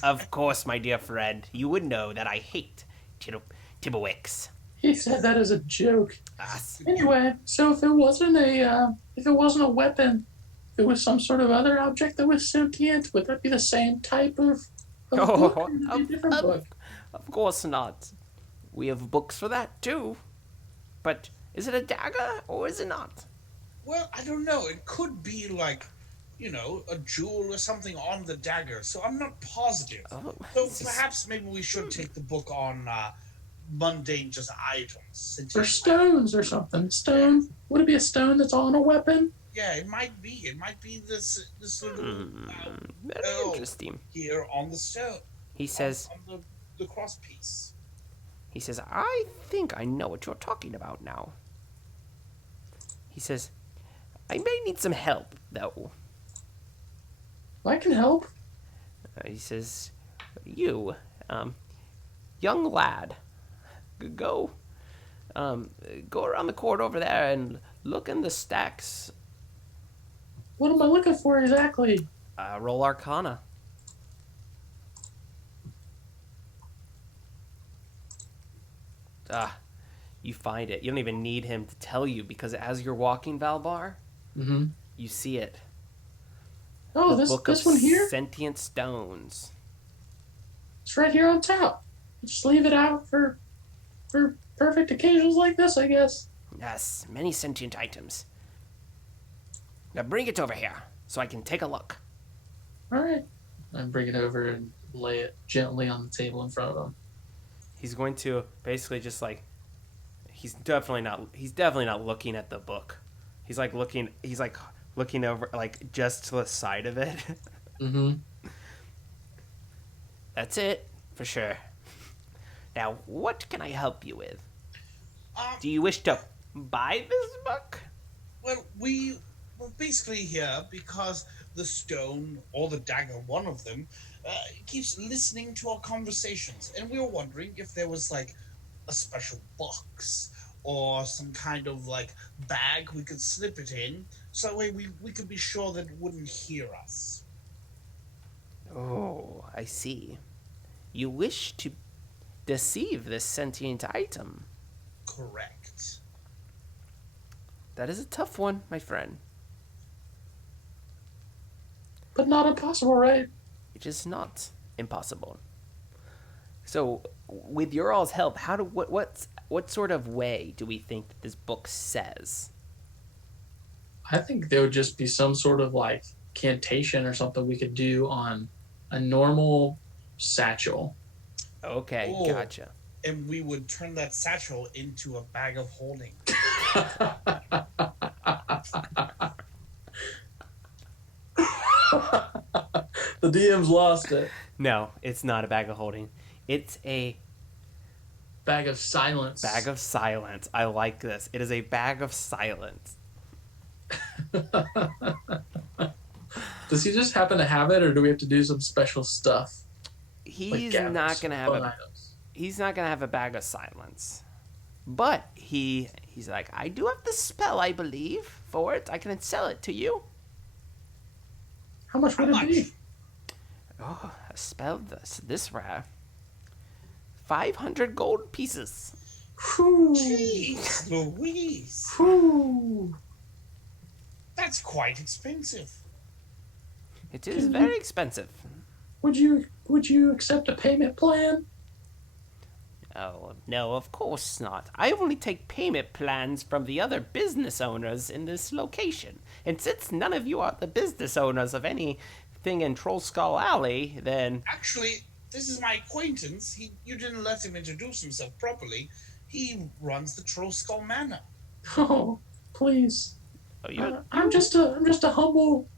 hate Of course, my dear friend. You would know that I hate Tibblewicks. He said that as a joke. Us. Anyway, so if it wasn't a weapon, if it was some sort of other object that was sentient, would that be the same type of book? Or would it be a different book? Of course not. We have books for that too. But is it a dagger or is it not? Well, I don't know. It could be like, a jewel or something on the dagger. So I'm not positive. Oh, So perhaps maybe we should take the book on mundane just items. Or stones or something. Stone? Would it be a stone that's on a weapon? Yeah, it might be. It might be this little Very oh. interesting. here on the stone. He says, on the cross piece. I think I know what you're talking about now. He says, I may need some help, though. I can help. He says, you, young lad, go around the court over there and look in the stacks. What am I looking for exactly? Roll Arcana. You find it. You don't even need him to tell you because as you're walking, Valbar, Mm-hmm. you see it. Oh, The this Book this of one here? Sentient Stones. It's right here on top. Just leave it out for perfect occasions like this, I guess. Yes, many sentient items. Now bring it over here so I can take a look. All right. I bring it over and lay it gently on the table in front of him. He's going to basically just like he's definitely not looking at the book. He's like looking over like just to the side of it. Mm-hmm. That's it for sure. Now, what can I help you with? Do you wish to buy this book? Well, we're basically here because the stone or the dagger, one of them, keeps listening to our conversations, and we were wondering if there was like a special box or some kind of like bag we could slip it in, so that way we could be sure that it wouldn't hear us. Oh, I see. You wish to deceive this sentient item. Correct. That is a tough one, my friend. But not impossible, right? It is not impossible. So, with your all's help, what sort of way do we think that this book says? I think there would just be some sort of like cantation or something we could do on a normal satchel. Okay, Oh. gotcha. And we would turn that satchel into a bag of holding. The DM's lost it. No, it's not a bag of holding. It's a Bag of silence. bag of silence. I like this. It is a bag of silence. Does he just happen to have it, or do we have to do some special stuff? He's gather not some gonna have fun a items? he's not gonna have a bag of silence. But he's like, I do have the spell, I believe, for it. I can sell it to you. How much would How it be? much? Oh, a spell this rare. 500 gold pieces. Whew. Jeez, Louise. Whew. That's quite expensive. It is very expensive. Would you accept a payment plan? Oh, no, of course not. I only take payment plans from the other business owners in this location. And since none of you are the business owners of anything in Troll Skull Alley, then Actually, this is my acquaintance. You didn't let him introduce himself properly. He runs the Troll Skull Manor. Oh, please. oh, I'm just a humble,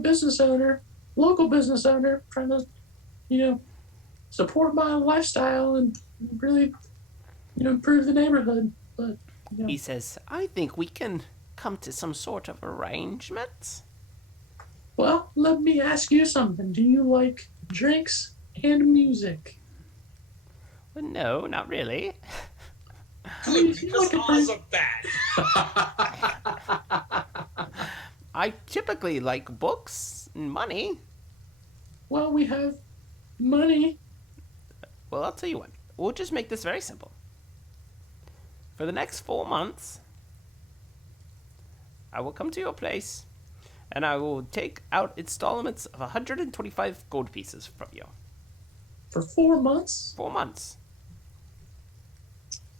business owner, local business owner, trying to, support my lifestyle and really, improve the neighborhood. But he says, I think we can come to some sort of arrangement. well, let me ask you something. Do you like drinks and music? Well, no, not really. Good, You because like a ours drink? are bad. I typically like books and money. Well, we have money. Well, I'll tell you what. We'll just make this very simple. For the next 4 months, I will come to your place, and I will take out installments of 125 gold pieces from you. For 4 months. 4 months.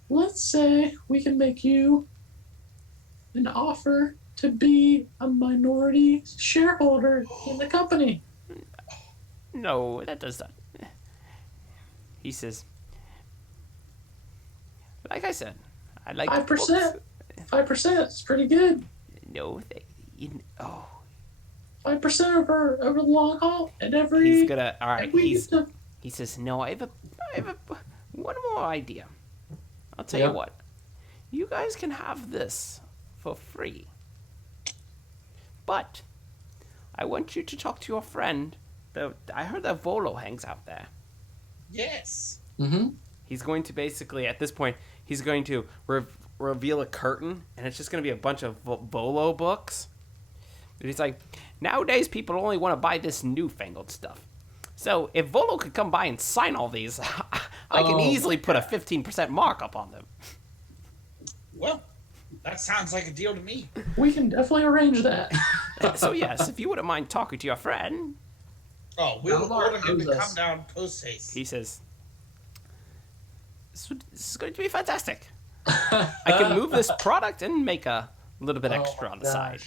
Let's say we can make you an offer to be a minority shareholder in the company. No, that does not. He says, like I said, I like 5%. books. 5% is pretty good. No, 5% over the long haul, and every he's gonna. All right, and we get to, he says, no, I have one more idea. I'll tell Yeah. you what. You guys can have this for free. But I want you to talk to your friend. I heard that Volo hangs out there. Yes. He's going to basically, at this point, he's going to reveal a curtain, and it's just going to be a bunch of Volo books. And he's like, nowadays people only want to buy this newfangled stuff. So if Volo could come by and sign all these, I can easily put a 15% markup on them. Well, that sounds like a deal to me. we can definitely arrange that. So yes, if you wouldn't mind talking to your friend, Oh, we'll Valvar order him to owes us. come down post haste. he says, this is going to be fantastic. I can move this product and make a little bit extra on the side.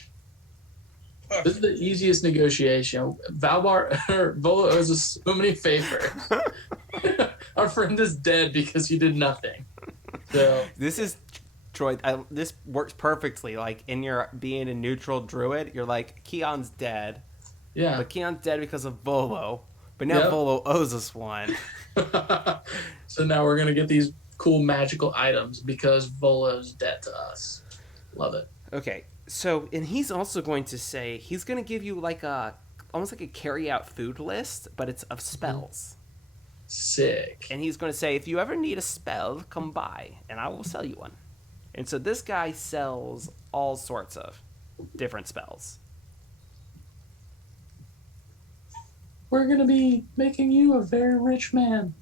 This is the easiest negotiation. Volo owes us so many favors. Our friend is dead because he did nothing. So This is Troy. This works perfectly. Like in your being a neutral druid, you're like Keon's dead, yeah. but Keon's dead because of Volo. But now Yep. Volo owes us one. So now we're gonna get these cool magical items because Volo's dead to us. Love it. Okay, so and he's also going to say he's going to give you like almost like a carry out food list, but it's of spells. Sick. And he's going to say, if you ever need a spell, come by, and I will sell you one. And so this guy sells all sorts of different spells. We're gonna be making you a very rich man.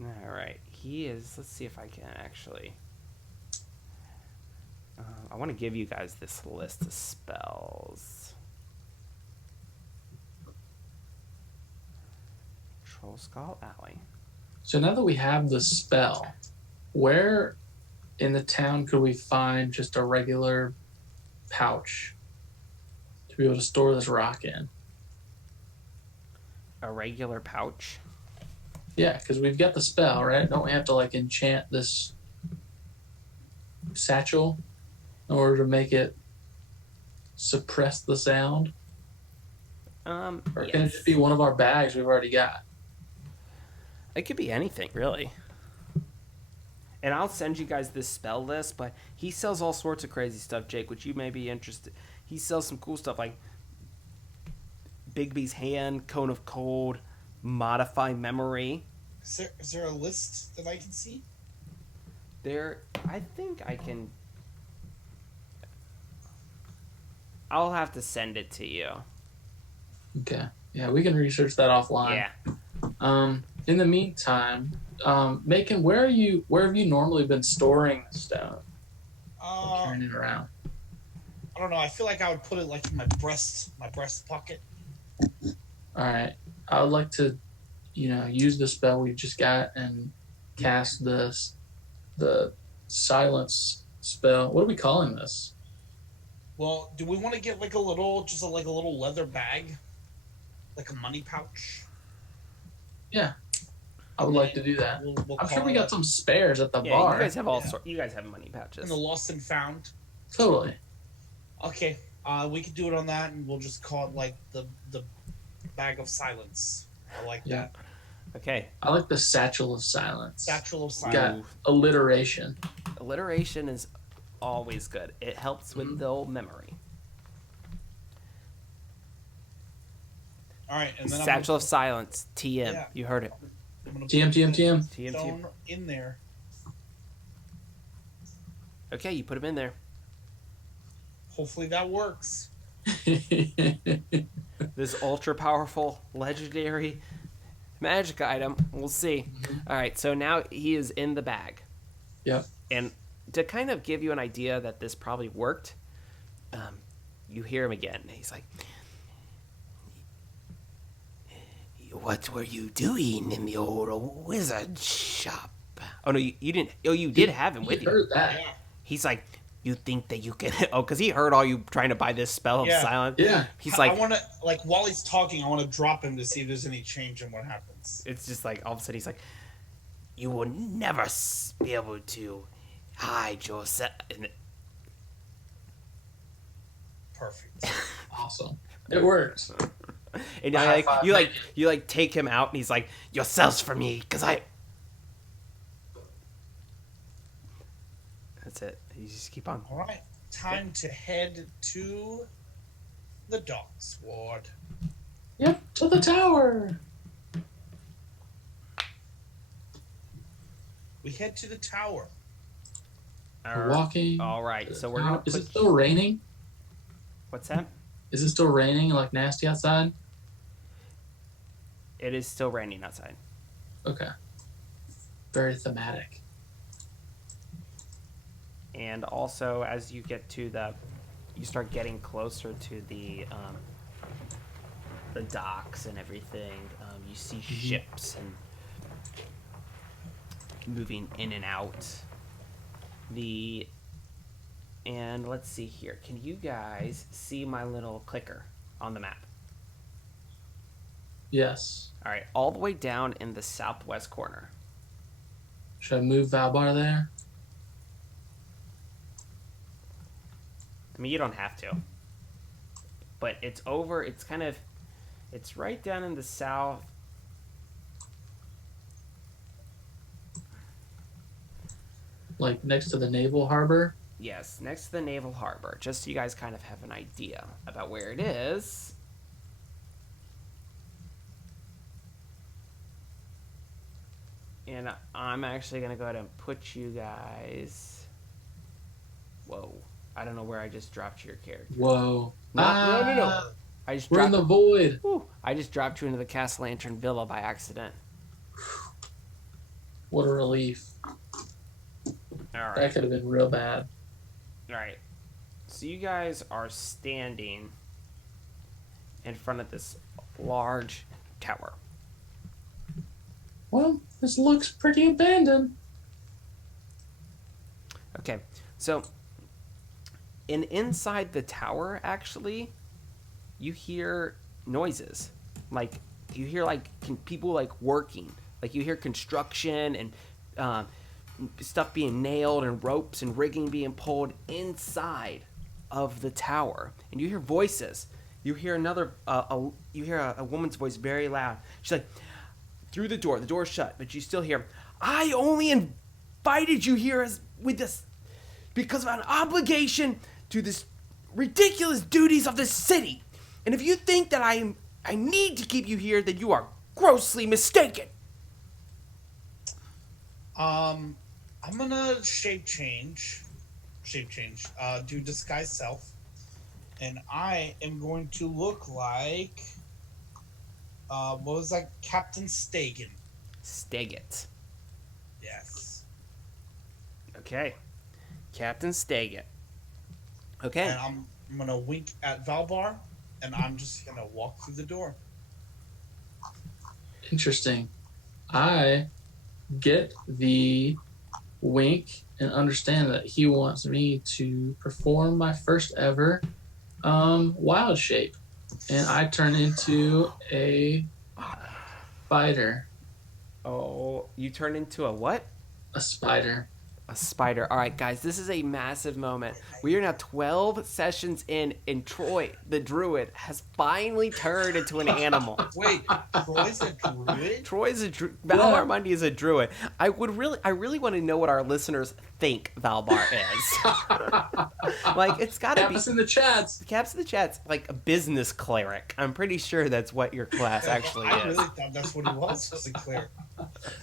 All right, he is. Let's see if I can actually. I want to give you guys this list of spells. Troll Skull Alley. So now that we have the spell, where in the town could we find just a regular pouch to be able to store this rock in? A regular pouch. Yeah, because we've got the spell, right? Don't we have to like enchant this satchel in order to make it suppress the sound? Or can it just be one of our bags we've already got? It could be anything, really. And I'll send you guys this spell list, but he sells all sorts of crazy stuff, Jake, which you may be interested. He sells some cool stuff like Bigby's Hand, Cone of Cold, Modify Memory. Is there a list that I can see? I think I can. I'll have to send it to you. Okay. Yeah, we can research that offline. Yeah. In the meantime, Macon, where have you normally been storing the stone? Carrying it around. I don't know. I feel like I would put it like in my breast pocket. All right. I would like to, use the spell we just got and cast the silence spell. What are we calling this? Well, do we want to get like a little leather bag, like a money pouch? Yeah, I would like to do that. We'll I'm sure call we got some spares at the Yeah, bar. you guys have all sorts. You guys have money pouches. in the lost and found. Totally. Okay, we could do it on that, and we'll just call it like the bag of silence. I like Yeah. that. Okay. I like the satchel of silence. Satchel of Got silence. alliteration. Alliteration is always good. It helps with the old memory. All right, and then Satchel of Silence, TM. Yeah. You heard it. I'm gonna TM, TM, TM. TM. stone in there. Okay, you put him in there. Hopefully that works. This ultra powerful, legendary magic item. We'll see. All right, so now he is in the bag. Yep. And to kind of give you an idea that this probably worked, you hear him again. He's like, "What were you doing in the old wizard shop?" Oh no, you didn't. Oh, you did have him with you. Heard that. Yeah. He's like, "You think that you can?" Oh, because he heard all you trying to buy this spell of Yeah. silence. Yeah. He's like, I want to while he's talking, I want to drop him to see if there's any change in what happens. it's just like all of a sudden he's like, "You will never be able to hide yourself." And Perfect. Awesome. It works. And I like you take him out, and he's like, "Yourselves for me, because I." That's it. You just keep on. All right, time to head to the docks ward. Yep. To the tower. We head to the tower. We're walking. All right, so we're gonna. Is it still raining? What's that? Is it still raining like nasty outside? It is still raining outside. Okay. Very thematic. And also, as you get to you start getting closer to the docks and everything. You see ships and moving in and out. And let's see here. Can you guys see my little clicker on the map? Yes. All right, all the way down in the southwest corner. Should I move Valbar there? I mean, you don't have to. But it's right down in the south. Like next to the naval harbor? Yes, next to the naval harbor, just so you guys kind of have an idea about where it is. And I'm actually going to go ahead and put you guys. Whoa. I don't know where I just dropped your character. Whoa. Not, no, no, no. I just We're in dropped. the void. Whew, I just dropped you into the Cast Lantern Villa by accident. What a relief. All right. That could have been real bad. All right. So you guys are standing in front of this large tower. Well, this looks pretty abandoned. Okay. So inside the tower, actually, you hear noises. Like you hear like people like working. Like you hear construction and stuff being nailed and ropes and rigging being pulled inside of the tower. And you hear voices. You hear you hear a woman's voice very loud. She's like, through the door. The door's shut, but you still hear, I only invited you here with this because of an obligation to this ridiculous duties of this city. And if you think that I need to keep you here, then you are grossly mistaken. I'm gonna shape change, do disguise self, and I am going to look like, what was that, Captain Stagen? Staget. Yes. Okay. Captain Staget. Okay. And I'm gonna wink at Valbar, and I'm just gonna walk through the door. Interesting. I get the wink and understand that he wants me to perform my first ever wild shape. And I turn into a spider. Oh, you turn into a what? A spider. A spider. All right, guys, this is a massive moment. We are now 12 sessions in, and Troy, the druid, has finally turned into an animal. Wait, Troy's a druid? Troy's a Valbar Mundi is a druid. I really want to know what our listeners think Valbar is. Like, it's got to be. Caps in the chats. Caps in the chats, like a business cleric. I'm pretty sure that's what your class actually I is. really thought that's what he was a cleric.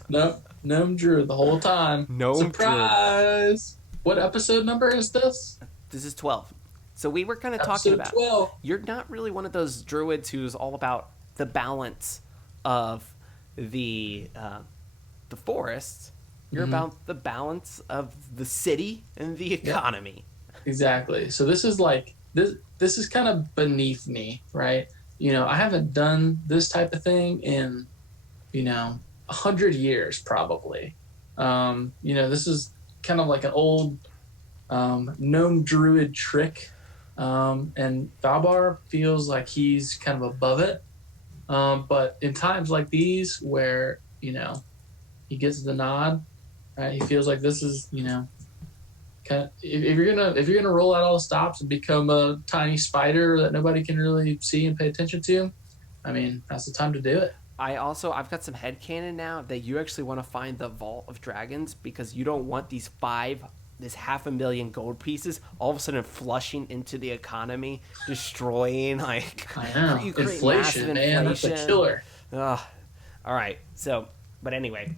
Nope. Gnome Drew the whole time. Gnome Surprise! What episode number is this? This is 12. So we were kind of talking about 12. You're not really one of those druids who's all about the balance of the forests. You're about the balance of the city and the economy. Exactly. So this is like this is kind of beneath me, right? You know, I haven't done this type of thing in, 100 years probably. This is kind of like an old gnome druid trick. And Valbar feels like he's kind of above it. But in times like these where, he gets the nod, right? He feels like this is, kind of, if you're gonna roll out all the stops and become a tiny spider that nobody can really see and pay attention to, I mean, that's the time to do it. I've got some headcanon now that you actually want to find the Vault of Dragons because you don't want this 500,000 gold pieces all of a sudden flushing into the economy, destroying like I know. You create Inflation, man, that's a killer. All right. So, but anyway,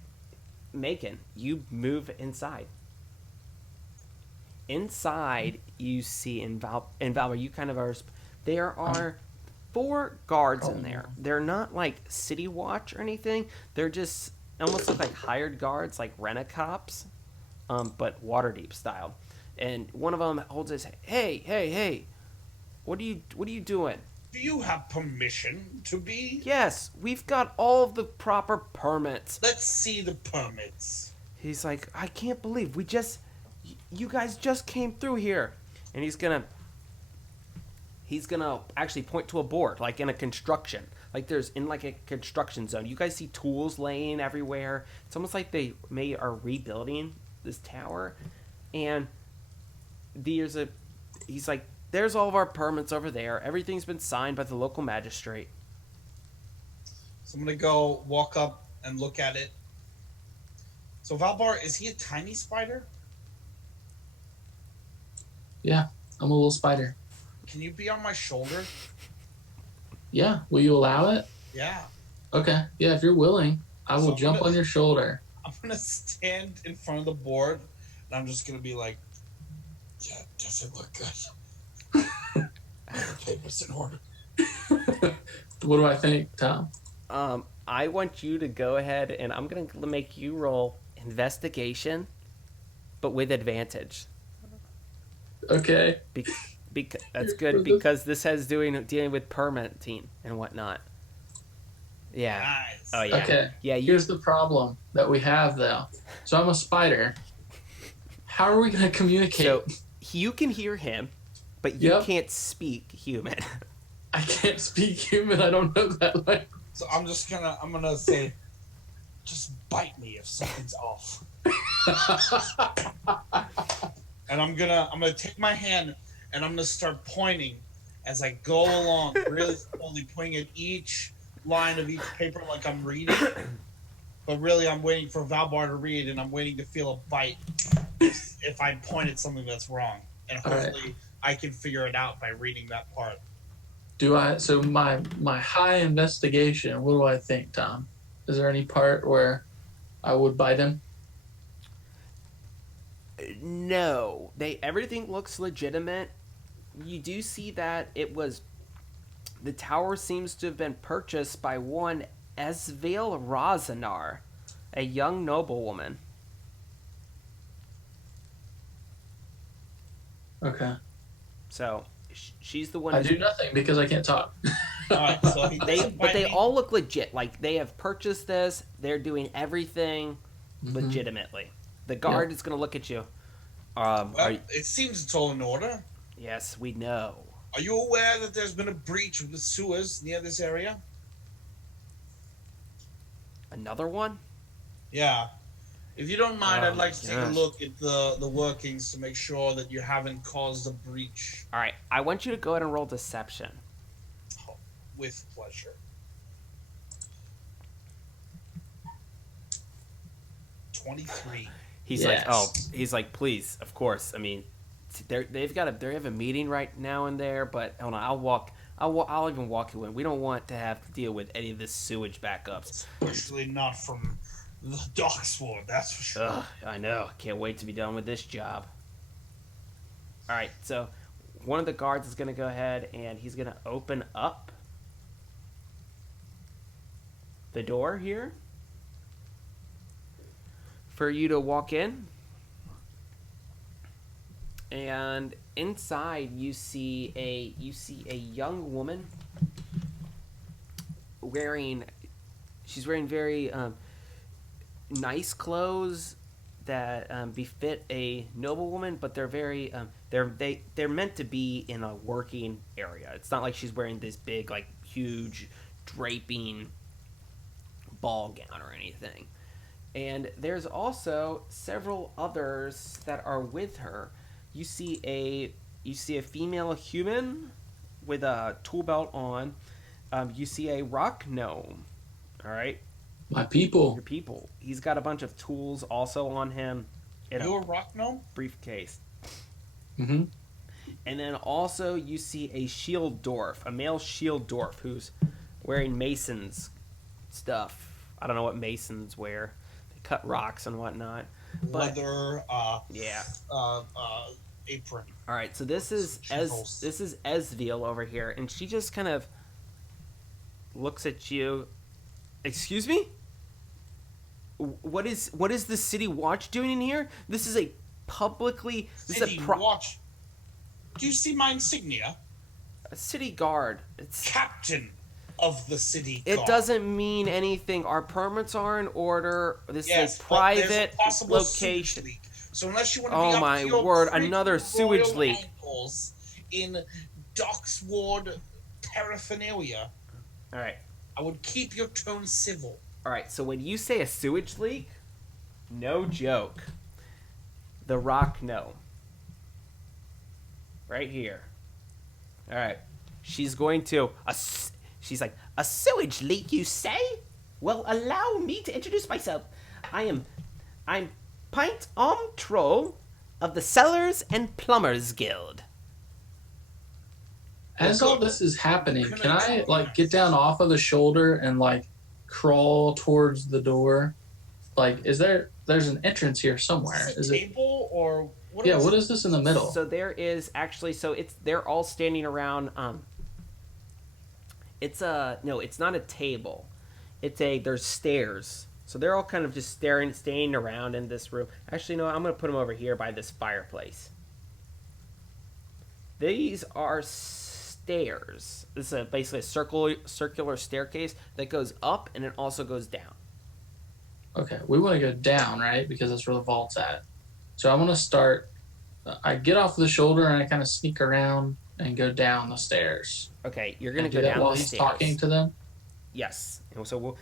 Macon, you move inside. Inside, you see in Valor, you kind of are. There are 4 guards in there. They're not like city watch or anything. They're just almost look like hired guards, like rent-a-cops, but Waterdeep style. And one of them holds his, hey, what are you doing? Do you have permission to be? Yes, we've got all of the proper permits. Let's see the permits. He's like, I can't believe you guys just came through here. And he's gonna actually point to a board, like in a construction. Like there's in like a construction zone. You guys see tools laying everywhere. It's almost like they are rebuilding this tower. And he's like, there's all of our permits over there. Everything's been signed by the local magistrate. So I'm gonna go walk up and look at it. So Valbar, is he a tiny spider? Yeah, I'm a little spider. Can you be on my shoulder? Yeah, will you allow it? Yeah. Okay. Yeah, if you're willing, I So will jump on your shoulder. I'm gonna stand in front of the board, and I'm just gonna be like, "Yeah, does it look good? Are the papers in order?" What do I think, Tom? I want you to go ahead and I'm going to make you roll investigation, but with advantage. Okay. That's good because this has dealing with permitting and whatnot. Yeah. Nice. Oh yeah. Okay. Yeah. Here's the problem that we have, though. So I'm a spider. How are we going to communicate? So you can hear him, but you Yep. can't speak human. I can't speak human. I don't know that language. So I'm gonna say, just bite me if something's off. And I'm gonna take my hand and I'm gonna start pointing as I go along, really slowly, pointing at each line of each paper like I'm reading. But really, I'm waiting for Valbar to read, and I'm waiting to feel a bite if I point at something that's wrong. And hopefully, I can figure it out by reading that part. So my high investigation, what do I think, Tom? Is there any part where I would bite him? No, everything looks legitimate. You do see that the tower seems to have been purchased by one Esvale Rosanar, a young noblewoman. Okay. So she's the one. I do nothing because I can't talk. All right, so they all look legit. Like they have purchased this. They're doing everything legitimately. The guard is going to look at you. It seems it's all in order. Yes, we know. Are you aware that there's been a breach of the sewers near this area? Another one? Yeah. If you don't mind, I'd like to take a gosh. look at the workings to make sure that you haven't caused a breach. All right, I want you to go ahead and roll deception. Oh, with pleasure. 23. He's like, please, of course. I mean, they have a meeting right now and there, but hold on, I'll even walk you in. We don't want to have to deal with any of this sewage backups. Especially not from the Docksword, that's for sure. Ugh, I know. Can't wait to be done with this job. All right, so one of the guards is going to go ahead and he's going to open up the door here for you to walk in. And inside you see a young woman she's wearing very nice clothes that befit a noblewoman, but they're very they're meant to be in a working area. It's not like she's wearing this big, like, huge draping ball gown or anything. And there's also several others that are with her. You see a female human with a tool belt on. You see a rock gnome. All right, My people. your people. He's got a bunch of tools also on him in You a a rock gnome? briefcase. Mm-hmm. And then also you see a shield dwarf, a male shield dwarf who's wearing mason's stuff. I don't know what masons wear. They cut rocks and whatnot. But Leather, yeah. apron. All right, so this is Esviel over here, and she just kind of looks at you. Excuse me? What is the city watch doing in here? This is a publicly City watch. Do you see my insignia? a city guard. Captain of the city It guard. doesn't mean anything. Our permits are in order. This Yes, is a but there's private a possible location. sewage leak. So unless you want to Oh be up my to your word, freaking another sewage royal leak. ankles in Docksward paraphernalia, All right. I would keep your tone civil. All right, so when you say a sewage leak, no joke. The rock gnome. Right here. All right. She's going to she's like, "A sewage leak, you say? Well, allow me to introduce myself. I'm Pint Troll, of the Cellars and Plumbers Guild. As all this is happening, Can can I- I like get down off of the shoulder and like crawl towards the door? Like, there's an entrance here somewhere? Is it a table or what? Yeah, what is this in the middle? So there is actually, they're all standing around. It's not a table. There's stairs. So they're all kind of just staying around in this room. Actually, no, I'm gonna put them over here by this fireplace. These are stairs. This is basically a circular staircase that goes up and it also goes down. Okay, we want to go down, right? Because that's where the vault's at. So I want to start. I get off the shoulder and I kind of sneak around and go down the stairs. Okay, you're gonna And go do that down while the he's stairs. talking to them. Yes. And so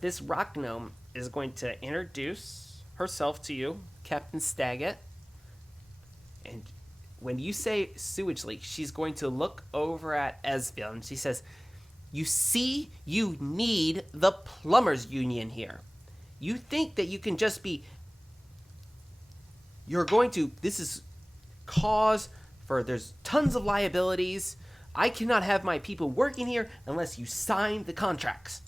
this rock gnome is going to introduce herself to you, Captain Staggett. And when you say sewage leak, she's going to look over at Esville and she says, "You see, you need the plumbers union here. You think that you can just be this is cause for there's tons of liabilities. I cannot have my people working here unless you sign the contracts."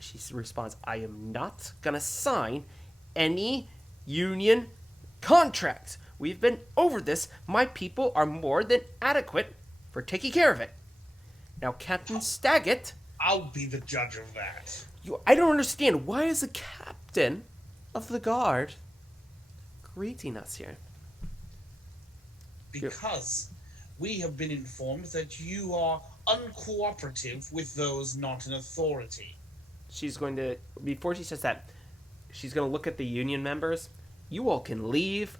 She responds, "I am not gonna sign any union contracts. We've been over this. My people are more than adequate for taking care of it." Now, Captain Staggett, I'll be the judge of that. I don't understand. Why is the captain of the guard greeting us here? Because we have been informed that you are uncooperative with those not in authority. She's going to, before she says that, she's going to look at the union members. You all can leave.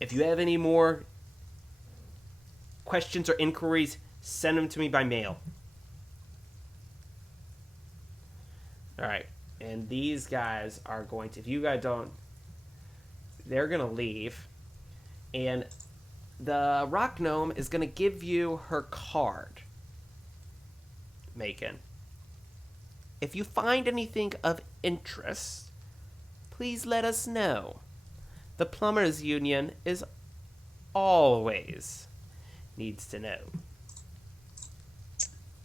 If you have any more questions or inquiries, send them to me by mail. All right. And these guys are going to, if you guys don't, they're going to leave. And the rock gnome is going to give you her card, Macon. If you find anything of interest, please let us know. The Plumbers Union is always needs to know.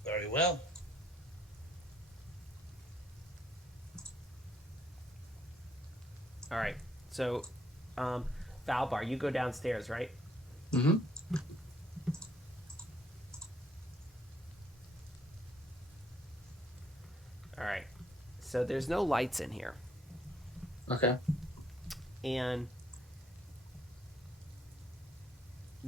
Very well. All right. So, Valbar, you go downstairs, right? Mm-hmm. All right. So there's no lights in here. Okay. And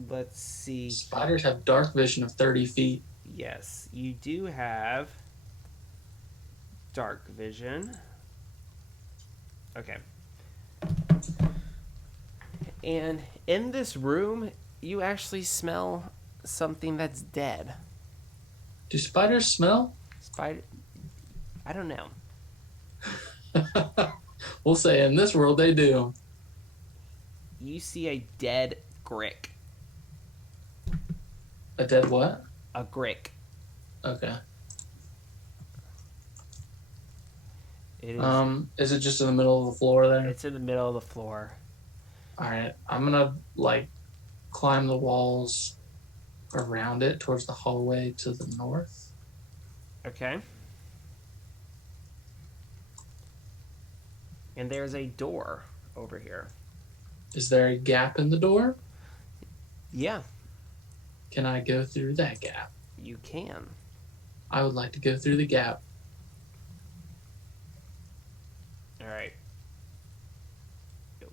let's see. Spiders have dark vision of 30 feet. Yes, you do have dark vision. Okay. And in this room, you actually smell something that's dead. Do spiders smell? Spider. I don't know. We'll say in this world they do. You see a dead grick. A dead what? A grick. Okay. It is, Is it just in the middle of the floor there? it's in the middle of the floor. All right. I'm gonna like climb the walls around it towards the hallway to the north. Okay. And there's a door over here. Is there a gap in the door? Yeah, Can I go through that gap? you can. I would like to go through the gap. All right.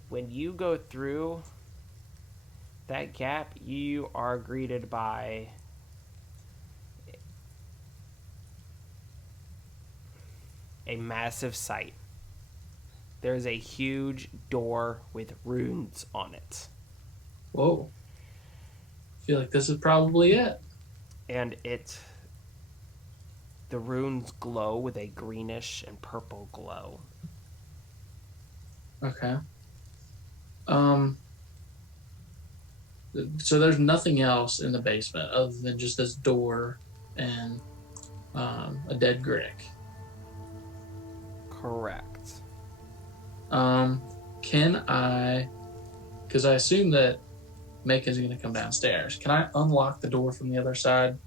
When you go through that gap, you are greeted by a massive sight. There's a huge door with runes on it. Whoa. I feel like this is probably it. And the runes glow with a greenish and purple glow. Okay. So there's nothing else in the basement other than just this door and a dead grick. Correct. Can I? Because I assume that Maker's going to come downstairs. Can I unlock the door from the other side,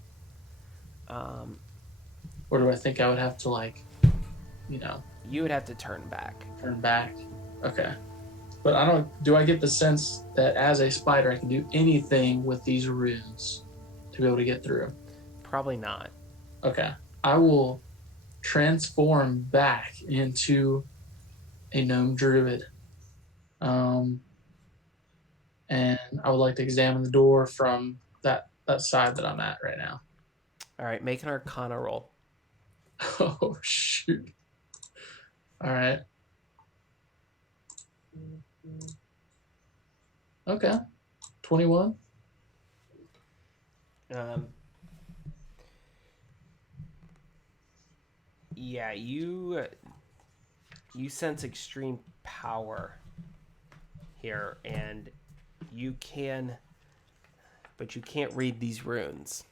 Um, or do I think I would have to like, you know, you would have to turn back. turn back? Okay. But I don't. Do I get the sense that as a spider, I can do anything with these runes to be able to get through? Probably not. Okay. I will transform back into a gnome druid. And I would like to examine the door from that side that I'm at right now. All right, make an Arcana roll. Oh shoot! All right. Okay. 21. Yeah, you sense extreme power here, and but you can't read these runes.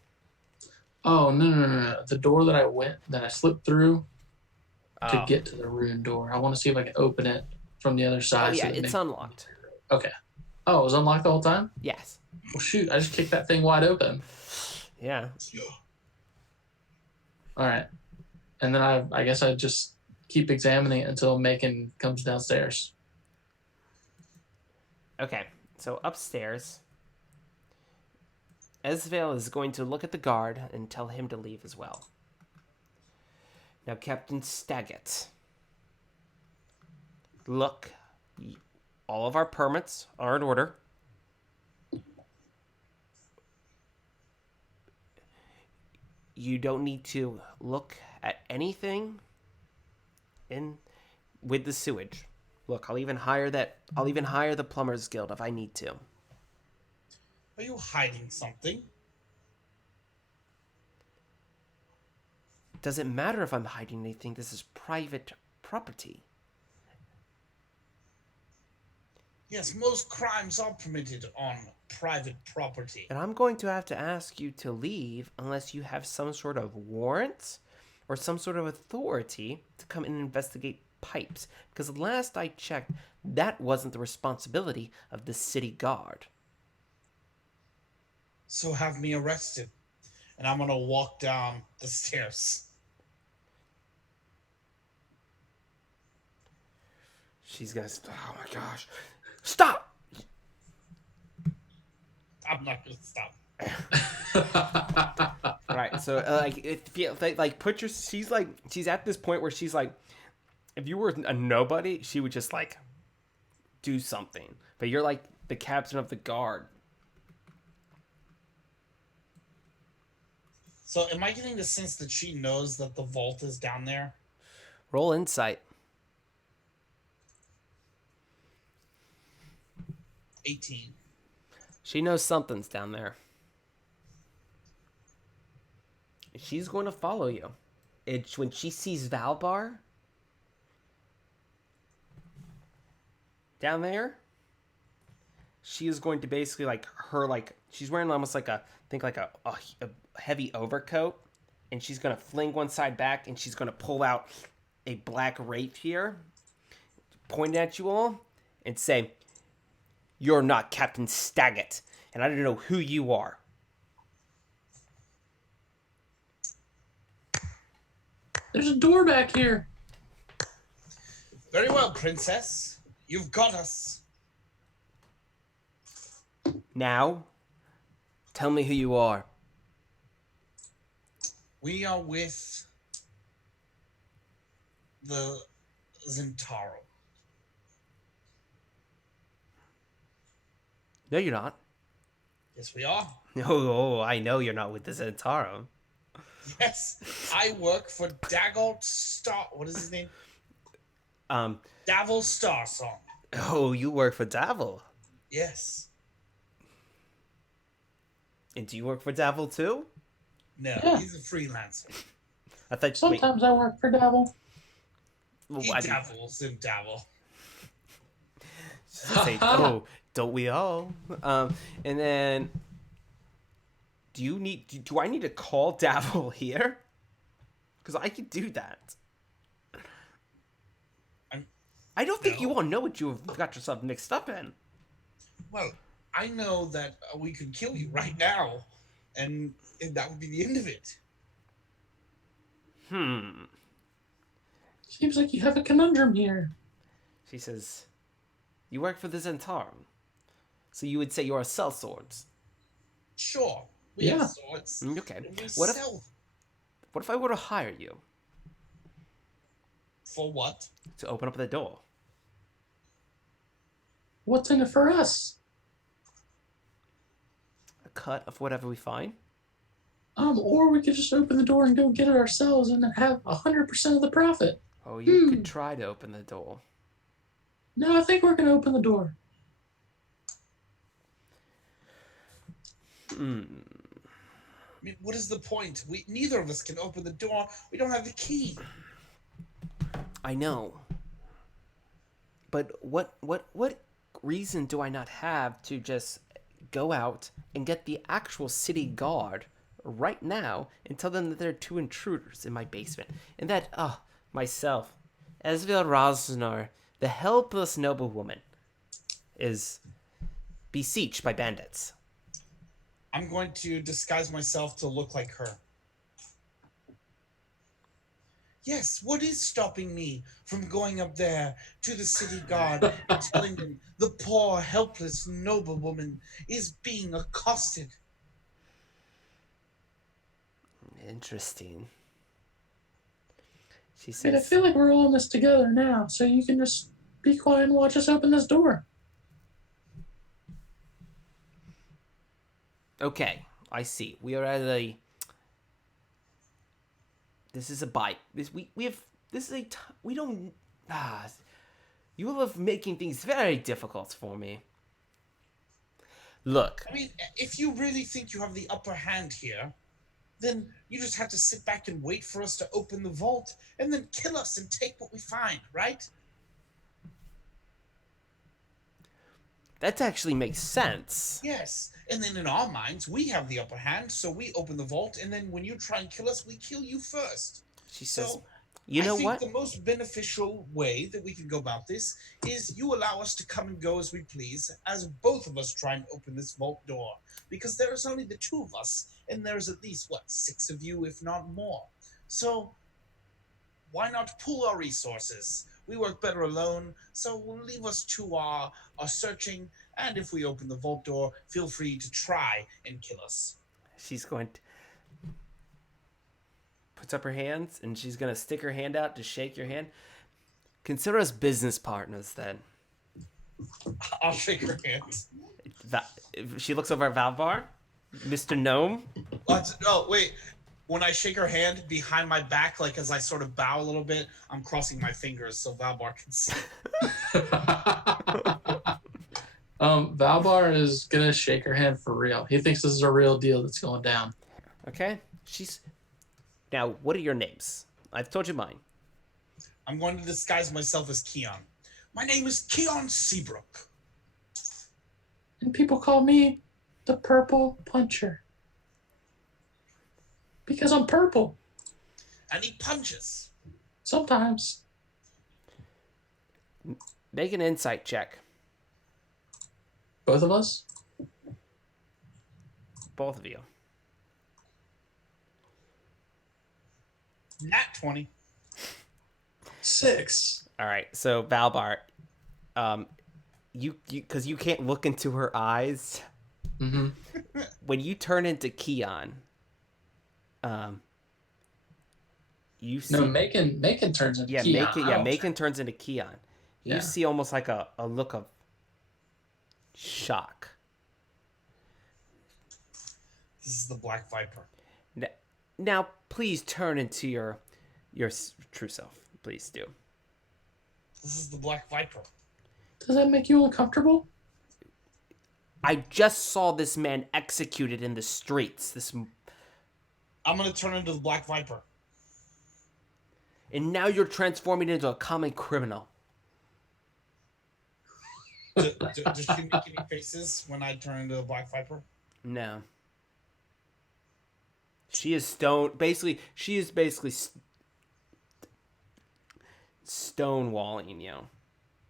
Oh no! The door that I slipped through to Oh, get to the rune door. I want to see if I can open it from the other side. yeah, So it's unlocked. Okay. Oh, it was unlocked the whole time? Yes. Well, shoot! I just kicked that thing wide open. Yeah. All right. And then I guess I just keep examining it until Macon comes downstairs. Okay, so upstairs, Esvale is going to look at the guard and tell him to leave as well. Now, Captain Staggett, look, all of our permits are in order. You don't need to look at anything with the sewage. Look, I'll even hire the plumbers guild if I need to. Are you hiding something? Doesn't matter if I'm hiding anything. This is private property. Yes, most crimes are permitted on private property. And I'm going to have to ask you to leave unless you have some sort of warrant or some sort of authority to come and investigate pipes. Because last I checked, that wasn't the responsibility of the city guard. So have me arrested. And I'm going to walk down the stairs. She's gonna. Oh my gosh! Stop! I'm not going to stop. Right. So put your. She's at this point where she's like, if you were a nobody, she would just like do something. But you're like the captain of the guard. So am I getting the sense that she knows that the vault is down there? Roll insight. 18. She knows something's down there. She's going to follow you. It's when she sees Valbar down there, she is going to basically she's wearing almost like a heavy overcoat, and she's going to fling one side back, and she's going to pull out a black rapier, point at you all, and say, "You're not Captain Staggett, and I don't know who you are." There's a door back here. Very well, princess. You've got us. Now, tell me who you are. We are with the Zentaro. No, you're not. Yes, we are. Oh, I know you're not with the Zentaro. Yes, I work for Daggold Star. What is his name? Davil Starsong. Oh, you work for Davil. Yes. And do you work for Davil too? No, Yeah. he's a freelancer. I thought. Sometimes I work for Devil. He dabbles in Davil. Say, oh, don't we all? And then, do I need to call Davil here? Because I could do that. I don't think you No. all know what you've got yourself mixed up in. Well, I know that we could kill you right now, and that would be the end of it. Hmm. Seems like you have a conundrum here. She says, you work for the Zentarum, so you would say you're a sellswords. Sure, we have Yeah. swords, Okay. and we What if sell what if I were to hire you for what? to open up the door? What's in it for us? A cut of whatever we find? Or we could just open the door and go get it ourselves and then have 100% of the profit. Oh, you Hmm. could try to open the door. No, I think we're gonna open the door. Hmm. I mean, what is the point? We neither of us can open the door. We don't have the key. I know. But what reason do I not have to just go out and get the actual city guard right now and tell them that there are two intruders in my basement and that myself, Esville Rosner, the helpless noblewoman, is besieged by bandits. I'm going to disguise myself to look like her. Yes, what is stopping me from going up there to the city guard and telling them the poor, helpless noblewoman is being accosted? Interesting. She I mean, I says, feel like we're all in this together now, so you can just be quiet and watch us open this door. okay, I see. We are at a. This is a bite. We have. This is a. We don't. Ah. You love making things very difficult for me. Look, I mean, if you really think you have the upper hand here, then you just have to sit back and wait for us to open the vault and then kill us and take what we find, right? that actually makes sense. Yes. And then in our minds, we have the upper hand, so we open the vault, and then when you try and kill us, we kill you first. She says, So you I know think what? the most beneficial way that we can go about this is you allow us to come and go as we please, as both of us try and open this vault door. Because there is only the two of us, and there's at least, what, six of you, if not more. So why not pool our resources? We work better alone, so we'll leave us to our searching, and if we open the vault door, feel free to try and kill us. She's going to puts up her hands and she's going to stick her hand out to shake your hand. Consider us business partners then. I'll shake her hand. She looks over at Valvar. Mr. Gnome. Oh, wait. When I shake her hand behind my back, like as I sort of bow a little bit, I'm crossing my fingers so Valbar can see. Valbar is gonna shake her hand for real. He thinks this is a real deal that's going down. Okay. Now, what are your names? I've told you mine. I'm going to disguise myself as Keon. My name is Keon Seabrook. And people call me the Purple Puncher. Because I'm purple. And he punches. Sometimes. Make an insight check. Both of us? Both of you. Nat 20. 6. All right. So Valbar, you because you can't look into her eyes. Mm-hmm. When you turn into Keon, you see. No, Macon turns into Keon. Macon turns into Keon. You Yeah. see almost like a look of shock. This is the Black Viper. Now, please turn into your true self. Please do. This is the Black Viper. Does that make you uncomfortable? I just saw this man executed in the streets. I'm going to turn into the Black Viper. And now you're transforming into a common criminal. Does she make any faces when I turn into the Black Viper? No. She is stone. Basically, stonewalling you.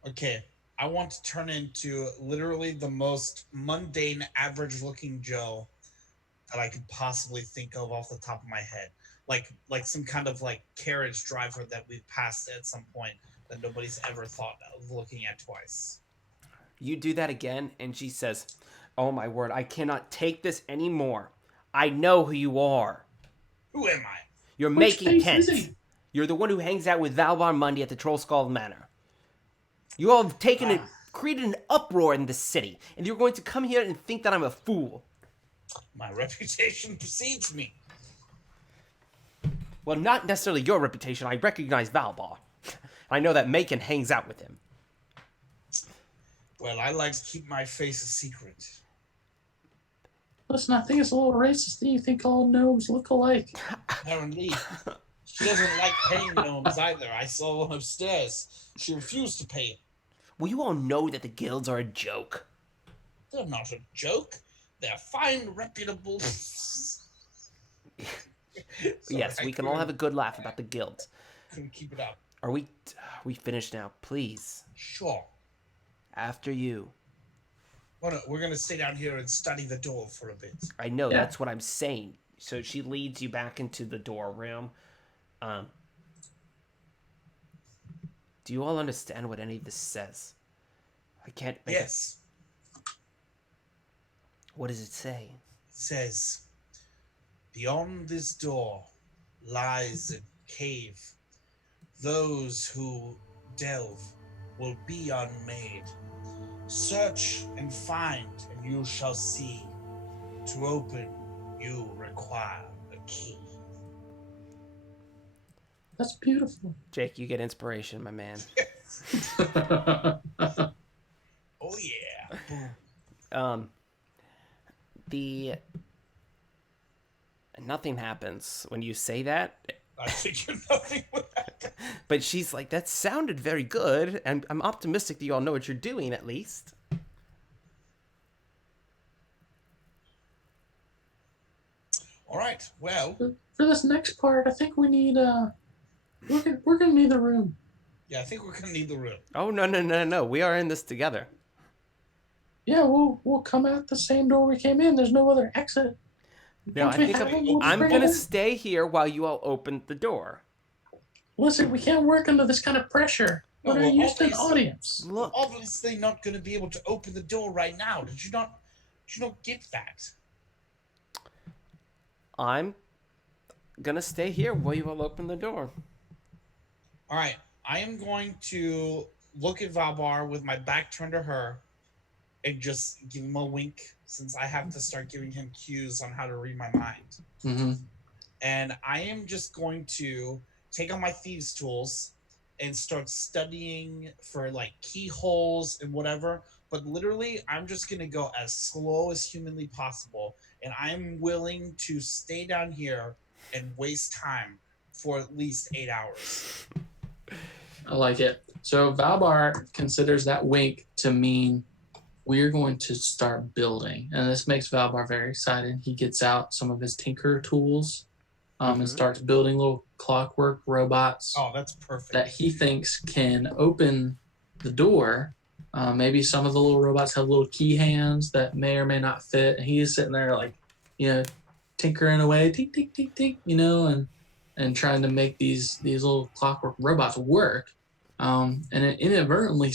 Okay, I want to turn into literally the most mundane, average-looking Joe that I could possibly think of off the top of my head. Like some kind of like carriage driver that we've passed at some point that nobody's ever thought of looking at twice. You do that again, and she says, "Oh my word, I cannot take this anymore. I know who you are. Who am I? You're Which making face is Kent. he? You're the one who hangs out with Valbar Mundy at the Troll Skull Manor. You all have taken it, Ah, created an uproar in this city, and you're going to come here and think that I'm a fool. my reputation precedes me. Well, not necessarily your reputation. I recognize Valbar. I know that Macon hangs out with him. Well, I like to keep my face a secret. Listen, I think it's a little racist that you think all gnomes look alike. Apparently, she doesn't like paying gnomes either. I saw one upstairs. She refused to pay it. Well, you all know that the guilds are a joke. They're not a joke. They're fine, reputable. Sorry, Yes, we can all have a good laugh about the guilds. couldn't keep it up. Are we finished now? Please. Sure. After you. Well, no, we're gonna stay down here and study the door for a bit. I know, Yeah. that's what I'm saying. So she leads you back into the door room. Um, do you all understand what any of this says? I can't make Yes, What does it say? it says, beyond this door lies a cave. Those who delve will be unmade. Search and find, and you shall see. To open, you require a key. That's beautiful. Jake, you get inspiration, my man. Oh yeah. Boom. The nothing happens when you say that, I figured nothing would happen. but she's like, that sounded very good, and I'm optimistic that you all know what you're doing at least. All right. Well, For this next part, I think we need we're gonna need the room. yeah, I think we're gonna need the room. Oh no. We are in this together. Yeah, we'll come out the same door we came in. There's no other exit. No, Once I we think have it, we'll just I'm bring gonna it in. stay here while you all open the door. Listen, we can't work under this kind of pressure. We're Oh, not well, used to an obviously- audience. We're Look, obviously not gonna be able to open the door right now. Did you not get that? I'm gonna stay here while you all open the door. All right. I am going to look at Valbar with my back turned to her and just give him a wink since I have to start giving him cues on how to read my mind. Mm-hmm. And I am just going to take on my thieves' tools and start studying for like keyholes and whatever. But literally, I'm just going to go as slow as humanly possible. And I'm willing to stay down here and waste time for at least 8 hours. I like it. So Valbar considers that wink to mean we're going to start building, and this makes Valbar very excited. He gets out some of his tinker tools, and starts building little clockwork robots Oh, that's perfect. that he thinks can open the door. Maybe some of the little robots have little key hands that may or may not fit. And he is sitting there like, tinkering away, tink, tink, tink, tink, and trying to make these little clockwork robots work. And it inadvertently,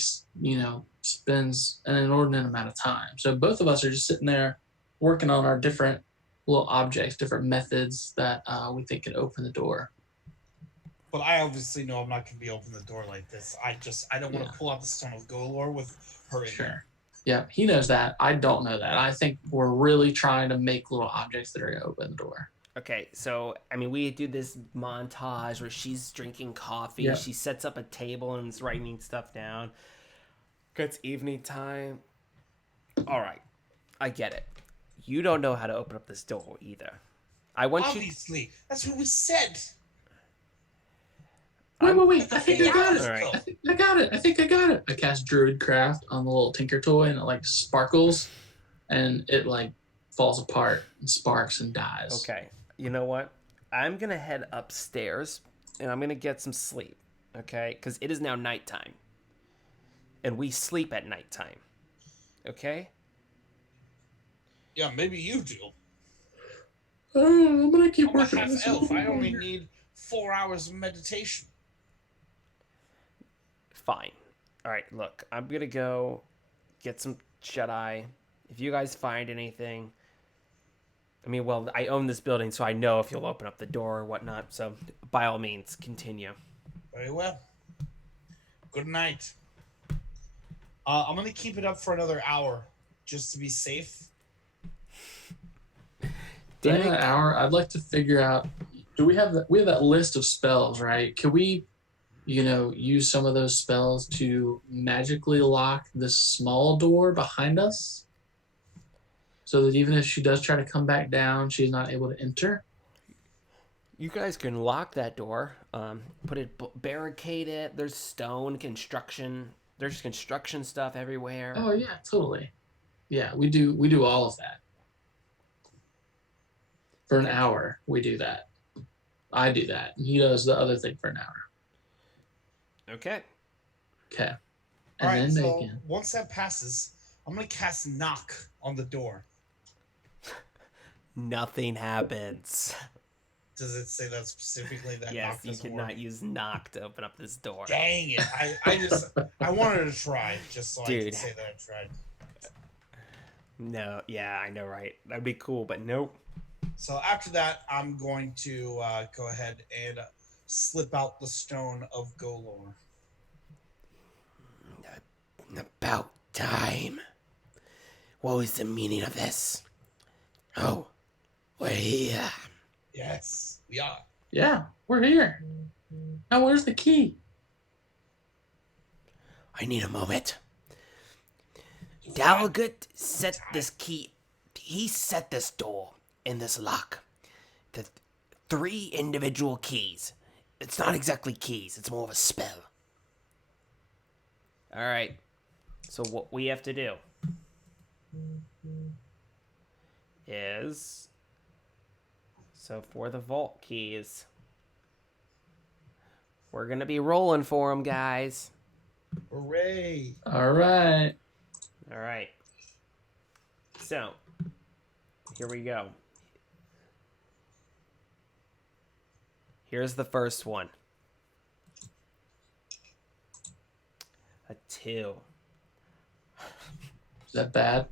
spends an inordinate amount of time. So both of us are just sitting there working on our different little objects, different methods that we think can open the door. But I obviously know I'm not going to be opening the door like this. I don't want to pull out the Stone of Golor with her in there. Sure. Yeah, he knows that. I don't know that. I think we're really trying to make little objects that are going to open the door. Okay, so we do this montage where she's drinking coffee. Yeah. She sets up a table and is writing stuff down. It's evening time. All right, I get it. You don't know how to open up this door either. I want you. Obviously, that's what we said. Wait. I think I got it. All right. I think I got it. I cast Druidcraft on the little Tinker toy and it like sparkles and it like falls apart and sparks and dies. Okay, you know what? I'm gonna head upstairs and I'm gonna get some sleep. Okay, because it is now nighttime. and we sleep at nighttime. Okay? Yeah, maybe you do. I'm gonna keep I'm a working on half this a elf. little I bit only longer. need 4 hours of meditation. Fine. All right, look, I'm going to go get some shut eye. If you guys find anything, I mean, well, I own this building, so I know if you'll open up the door or whatnot. So, by all means, continue. Very well. Good night. I'm gonna keep it up for another hour, just to be safe. During that Dick, hour, I'd like to figure out. Do we have that list of spells, right? Can we, use some of those spells to magically lock this small door behind us, so that even if she does try to come back down, she's not able to enter? you guys can lock that door. Put it, barricade it. There's stone construction. There's construction stuff everywhere. Oh yeah, totally. Yeah, we do all of that for an Okay. hour. We do that. I do that. And he does the other thing for an hour. Okay. Okay, All and right. then So Megan. once that passes, I'm gonna cast knock on the door. Nothing happens. Does it say that specifically that Yes, knock you doesn't work? cannot use knock to open up this door. Dang it! I wanted to try just so I Dude. could say that I tried. No, yeah, I know, right? That'd be cool, but nope. So after that, I'm going to go ahead and slip out the stone of Golor. About time. What was the meaning of this? Oh, we're here. Yes, we are. Yeah, we're here. Now, where's the key? I need a moment. Dalgut set this key. He set this door in this lock. The 3 individual keys. It's not exactly keys, it's more of a spell. Alright. So, what we have to do is. So, for the vault keys, we're going to be rolling for them, guys. Hooray! All right. Alright. So, here we go. Here's the first one. A 2. Is that bad?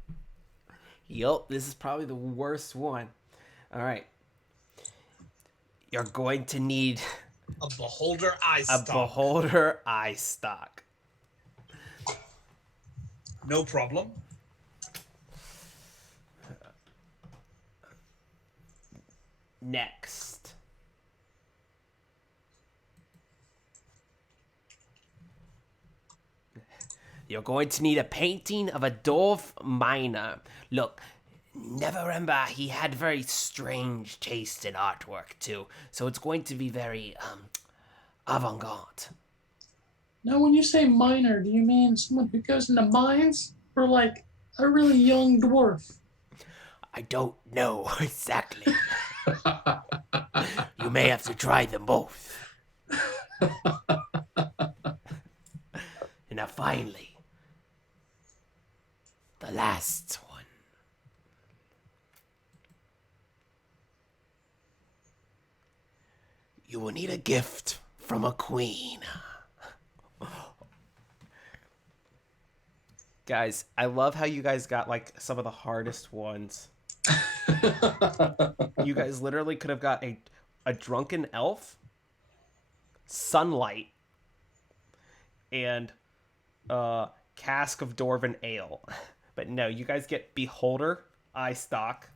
Yup, this is probably the worst one. Alright. You're going to need A beholder eye a stalk. beholder eye stock. No problem. Next. You're going to need a painting of a dwarf miner. Look, never remember he had very strange taste in artwork too, so it's going to be very avant-garde. Now, when you say miner, do you mean someone who goes into mines, or like a really young dwarf? I don't know exactly. You may have to try them both. And now finally, the last one. You will need a gift from a queen. Guys, I love how you guys got like some of the hardest ones. You guys literally could have got a drunken elf, sunlight, and a cask of dwarven ale. But no, you guys get beholder, eye stock,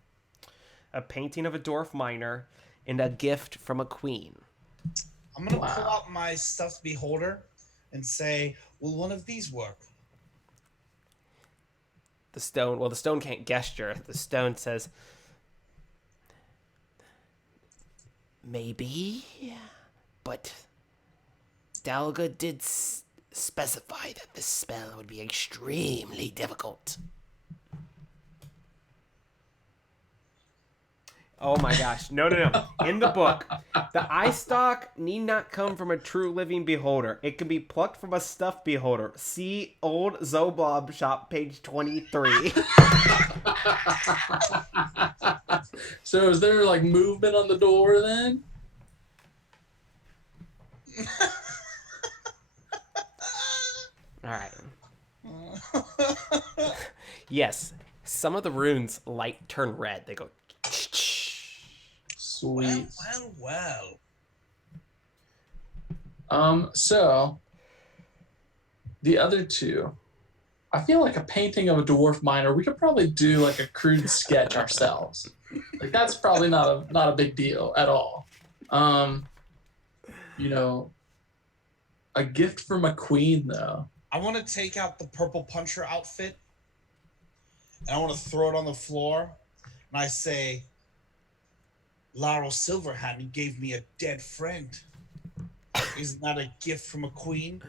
a painting of a dwarf miner, and a gift from a queen. I'm gonna pull out my stuffed beholder and say, "Will one of these work?" The stone can't gesture. The stone says, maybe, but Dalga did specify that this spell would be extremely difficult. Oh my gosh. No, no, no. In the book, the eye stalk need not come from a true living beholder. It can be plucked from a stuffed beholder. See Old Zoblob Shop, page 23. So is there like movement on the door then? All right. Yes. Some of the runes light turn red. They go. Sweet. Well. So the other two, I feel like a painting of a dwarf miner, we could probably do like a crude sketch ourselves. Like that's probably not a big deal at all. You know, a gift from a queen though. I want to take out the purple puncher outfit and I want to throw it on the floor. And I say, Laurel Silverhand gave me a dead friend. Isn't that a gift from a queen?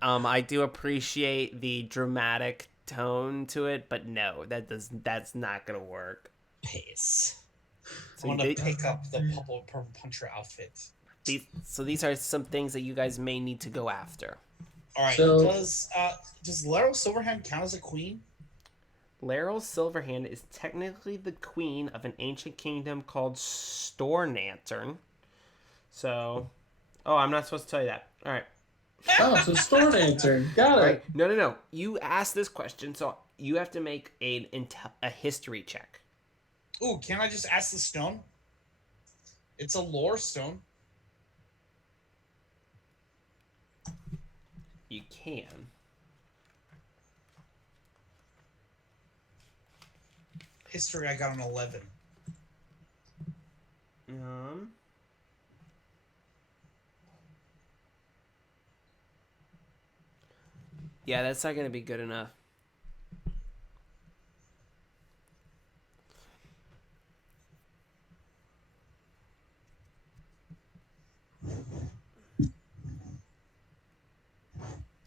I do appreciate the dramatic tone to it, but no, that's not gonna work. Piss. So I want to pick up the purple puncher outfit. these are some things that you guys may need to go after. All right. So- Does Laurel Silverhand count as a queen? Laurel Silverhand is technically the queen of an ancient kingdom called Stornantern. So, I'm not supposed to tell you that. All right. Oh, so Storm Lantern. Got it. Right. No. You asked this question, so you have to make a history check. Ooh, can I just ask the stone? It's a lore stone. You can. History, I got an 11. Yeah, that's not gonna be good enough.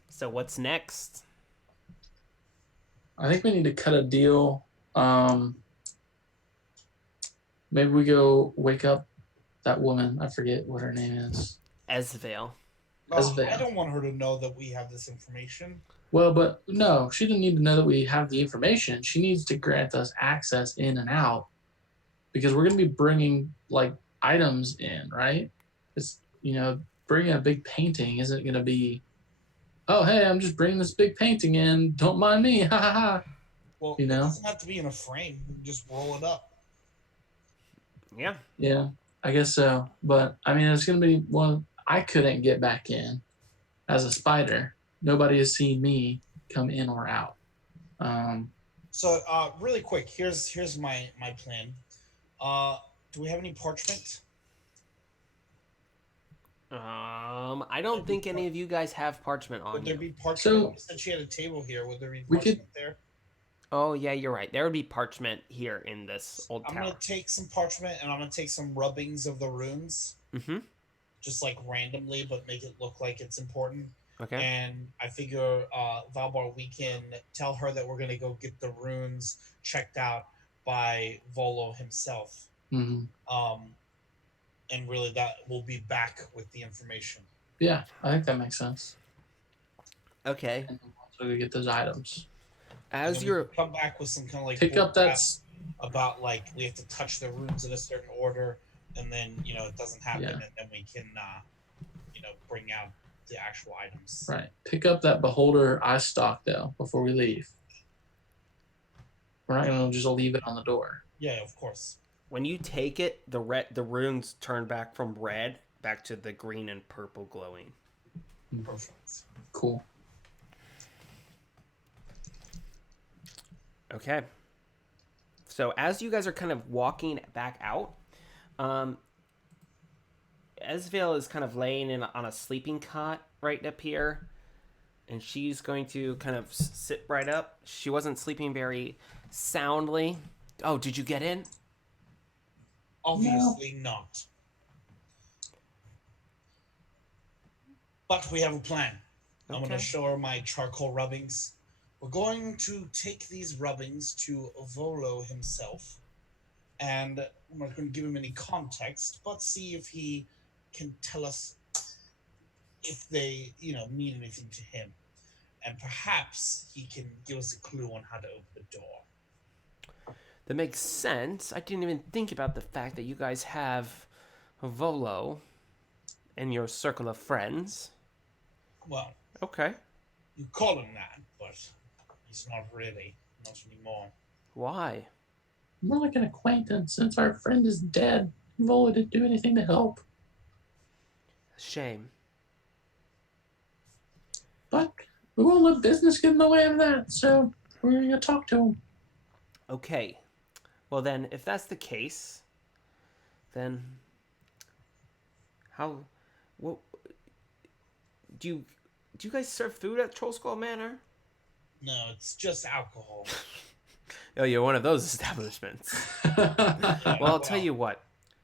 So what's next? I think we need to cut a deal. Maybe we go wake up that woman. I forget what her name is. Esvale. Esvale. I don't want her to know that we have this information. Well, but no, she didn't need to know that we have the information. She needs to grant us access in and out because we're going to be bringing like items in, right? It's, bringing a big painting isn't going to be, oh, hey, I'm just bringing this big painting in. Don't mind me. Ha ha ha. Well, it doesn't have to be in a frame. You can just roll it up. Yeah. Yeah, I guess so. But I mean, it's going to be one. I couldn't get back in as a spider. Nobody has seen me come in or out. So, really quick, here's my plan. Do we have any parchment? I don't think any of you guys have parchment on Would there you. be parchment? So- Since you had a table here, would there be We parchment could- there? Oh yeah, you're right. There would be parchment here in this old I'm tower. gonna take some parchment and I'm gonna take some rubbings of the runes, Mm-hmm. just like randomly, but make it look like it's important. Okay. And I figure, Valbar, we can tell her that we're gonna go get the runes checked out by Volo himself. mhm. And really, that we'll be back with the information. Yeah, I think that makes sense. Okay. So we get those items. As And you're we come back with some kind of like Pick bull up that. crap about like we have to touch the runes in a certain order, and then it doesn't happen, Yeah. and then we can bring out the actual items. Right. Pick up that beholder eye stalk though before we leave. We're not gonna just leave it on the door. Yeah, of course. when you take it, the runes turn back from red back to the green and purple glowing. Perfect. Cool. Okay. So as you guys are kind of walking back out, Esvale is kind of laying on a sleeping cot right up here, and she's going to kind of sit right up. She wasn't sleeping very soundly. Oh, did you get in? Obviously not. But we have a plan. I'm Okay. going to show her my charcoal rubbings, We're going to take these rubbings to Volo himself, and I'm not going to give him any context, but see if he can tell us if they, mean anything to him, and perhaps he can give us a clue on how to open the door. That makes sense. I didn't even think about the fact that you guys have Volo in your circle of friends. Well, Okay. you call him that, but he's not really, not anymore. Why? More like an acquaintance since our friend is dead. Vola didn't do anything to help. Shame. But we won't let business get in the way of that, so we're going to talk to him. Okay. Well then, if that's the case, then how? What do you do? You guys serve food at Troll Skull Manor? No, it's just alcohol. Oh, you're one of those establishments. Yeah, Well, I'll tell you what.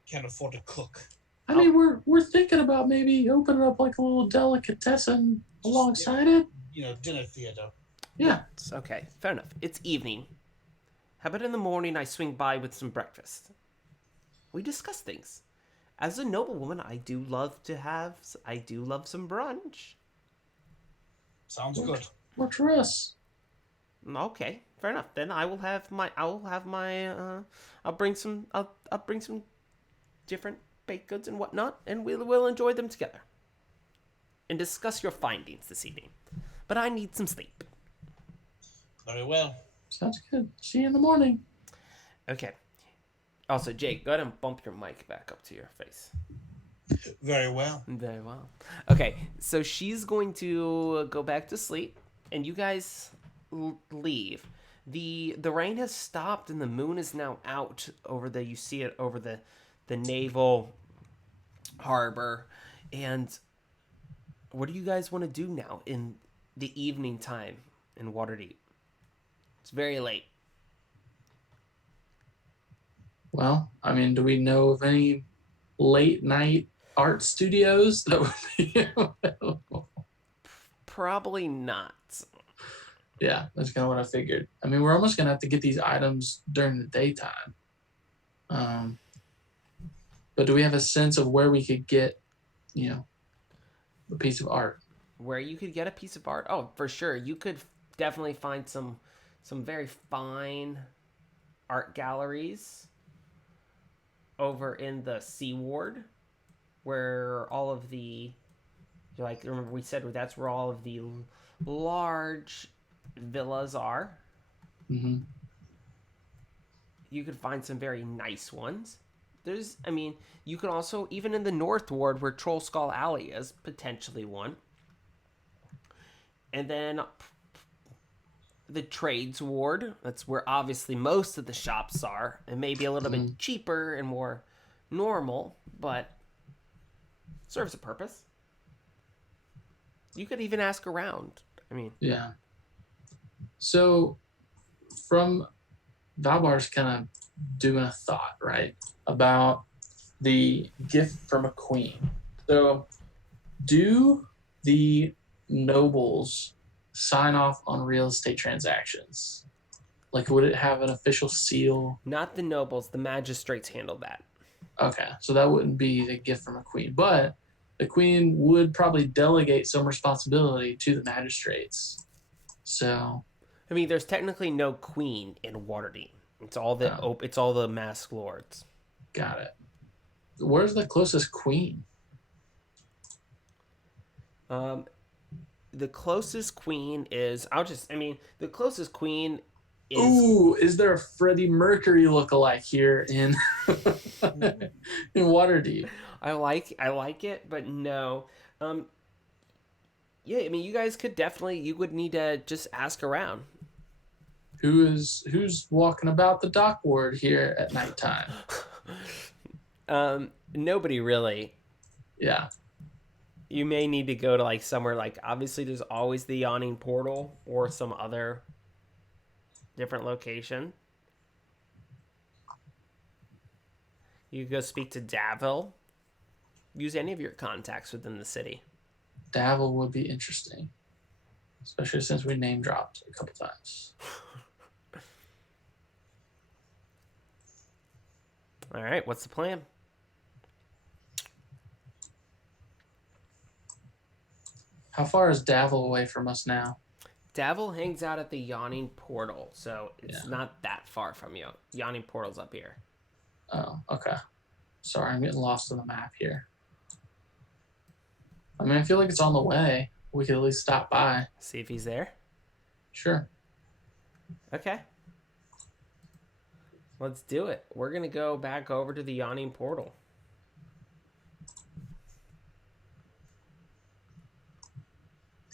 can't afford to cook. I mean, we're thinking about maybe opening up like a little delicatessen alongside it. Dinner theater. Yeah. Okay, fair enough. It's evening. How about in the morning I swing by with some breakfast? We discuss things. As a noblewoman, I do love some brunch. Sounds good. Works for us. Okay, fair enough. Then I'll bring some different baked goods and whatnot, and we'll enjoy them together and discuss your findings this evening. But I need some sleep. Very well. Sounds good. See you in the morning. Okay. Also, Jake, go ahead and bump your mic back up to your face. Very well. Very well. Okay, so she's going to go back to sleep, and you guys leave. The rain has stopped, and the moon is now out over the. You see it over the naval harbor, and what do you guys want to do now in the evening time in Waterdeep? It's very late. Well, I mean, do we know of any late night art studios that would be available? Probably not. Yeah, that's kind of what I figured. I mean, we're almost gonna have to get these items during the daytime. But do we have a sense of where we could get, a piece of art? Where you could get a piece of art? Oh, for sure. You could definitely find some very fine art galleries over in the Sea Ward, where all of the remember we said that's where all of the large villas are. Mm-hmm. You could find some very nice ones. You could also, even in the North Ward where Troll Skull Alley is, potentially one. And then the Trades Ward, that's where obviously most of the shops are, and maybe a little bit cheaper and more normal, but serves a purpose. You could even ask around. Yeah. So, from Valbar's kind of doing a thought, right, about the gift from a queen. So, do the nobles sign off on real estate transactions? Like, would it have an official seal? Not the nobles, the magistrates handle that. Okay, so that wouldn't be the gift from a queen, but the queen would probably delegate some responsibility to the magistrates. So, there's technically no queen in Waterdeep. It's all the masked lords. Got it. Where's the closest queen? The closest queen is the closest queen is. Ooh, is there a Freddie Mercury lookalike here in in Waterdeep? I like it, but no. Yeah, you guys could definitely. You would need to just ask around. Who's walking about the dock ward here at nighttime? Nobody really. Yeah. You may need to go to somewhere obviously there's always the yawning portal or some other different location. You could go speak to Davil. Use any of your contacts within the city. Davil would be interesting. especially since we name dropped a couple times. All right, what's the plan? How far is Davil away from us now? Davil hangs out at the Yawning Portal, so Yeah. it's not that far from you. Yawning Portal's up here. Oh, okay. Sorry, I'm getting lost on the map here. I mean, I feel like it's on the way. We could at least stop by. See if he's there. Sure. Okay. Let's do it. We're going to go back over to the Yawning Portal.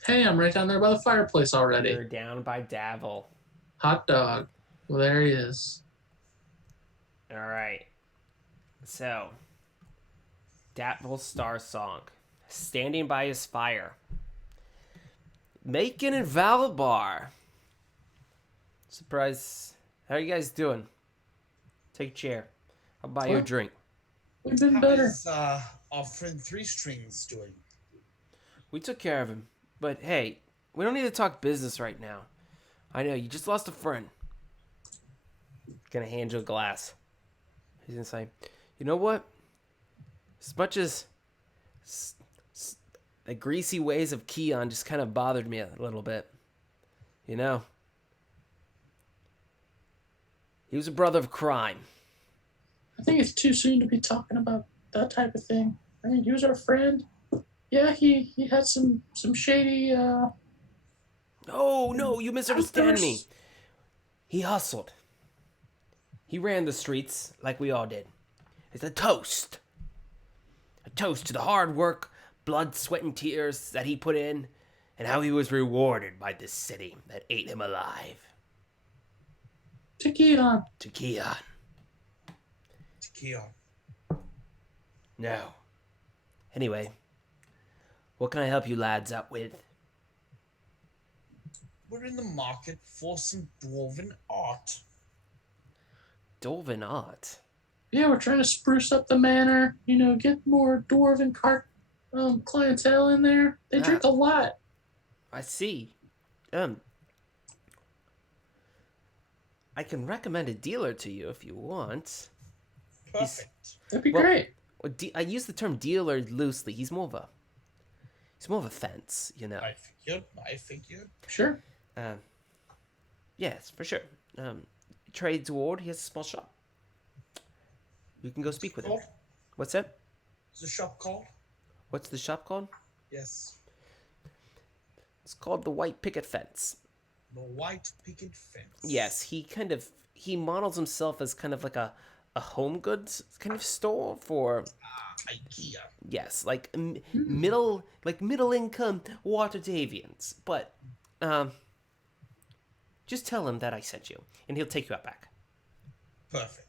Hey, I'm right down there by the fireplace already. You're down by Davil. Hot dog. Well, there he is. All right. So, Davil's Star Song. Standing by his fire. Macon and Valbar. Surprise. How are you guys doing? Take a chair. I'll buy you a drink. We've been How better. is our friend Three Strings doing? We took care of him. But hey, we don't need to talk business right now. I know, you just lost a friend. Gonna hand you a glass. He's gonna say, you know what? As much as the greasy ways of Keon just kind of bothered me a little bit. You know? He was a brother of crime. I think it's too soon to be talking about that type of thing. I mean, he was our friend. Yeah, he had some shady. No, you misunderstand me. outbursts. He hustled. He ran the streets like we all did. It's a toast. A toast to the hard work, blood, sweat, and tears that he put in, and how he was rewarded by this city that ate him alive. To Keon. To Keon. To Keon. No. Anyway, what can I help you lads out with? We're in the market for some dwarven art. Dwarven art. Yeah, we're trying to spruce up the manor. You know, get more dwarven clientele in there. They drink a lot. I see. I can recommend a dealer to you if you want. Perfect. That'd be great. I use the term dealer loosely. He's more of a fence, you know. I figured. Sure. Yes, for sure. Trades ward. He has a small shop. You can go speak with him. Called? What's that? Is the shop called? What's the shop called? Yes. It's called the White Picket Fence. The White Picket Fence. Yes, he models himself as kind of like a home goods kind of store for IKEA. yes, like middle income Waterdavians. But just tell him that I sent you, and he'll take you out back. Perfect.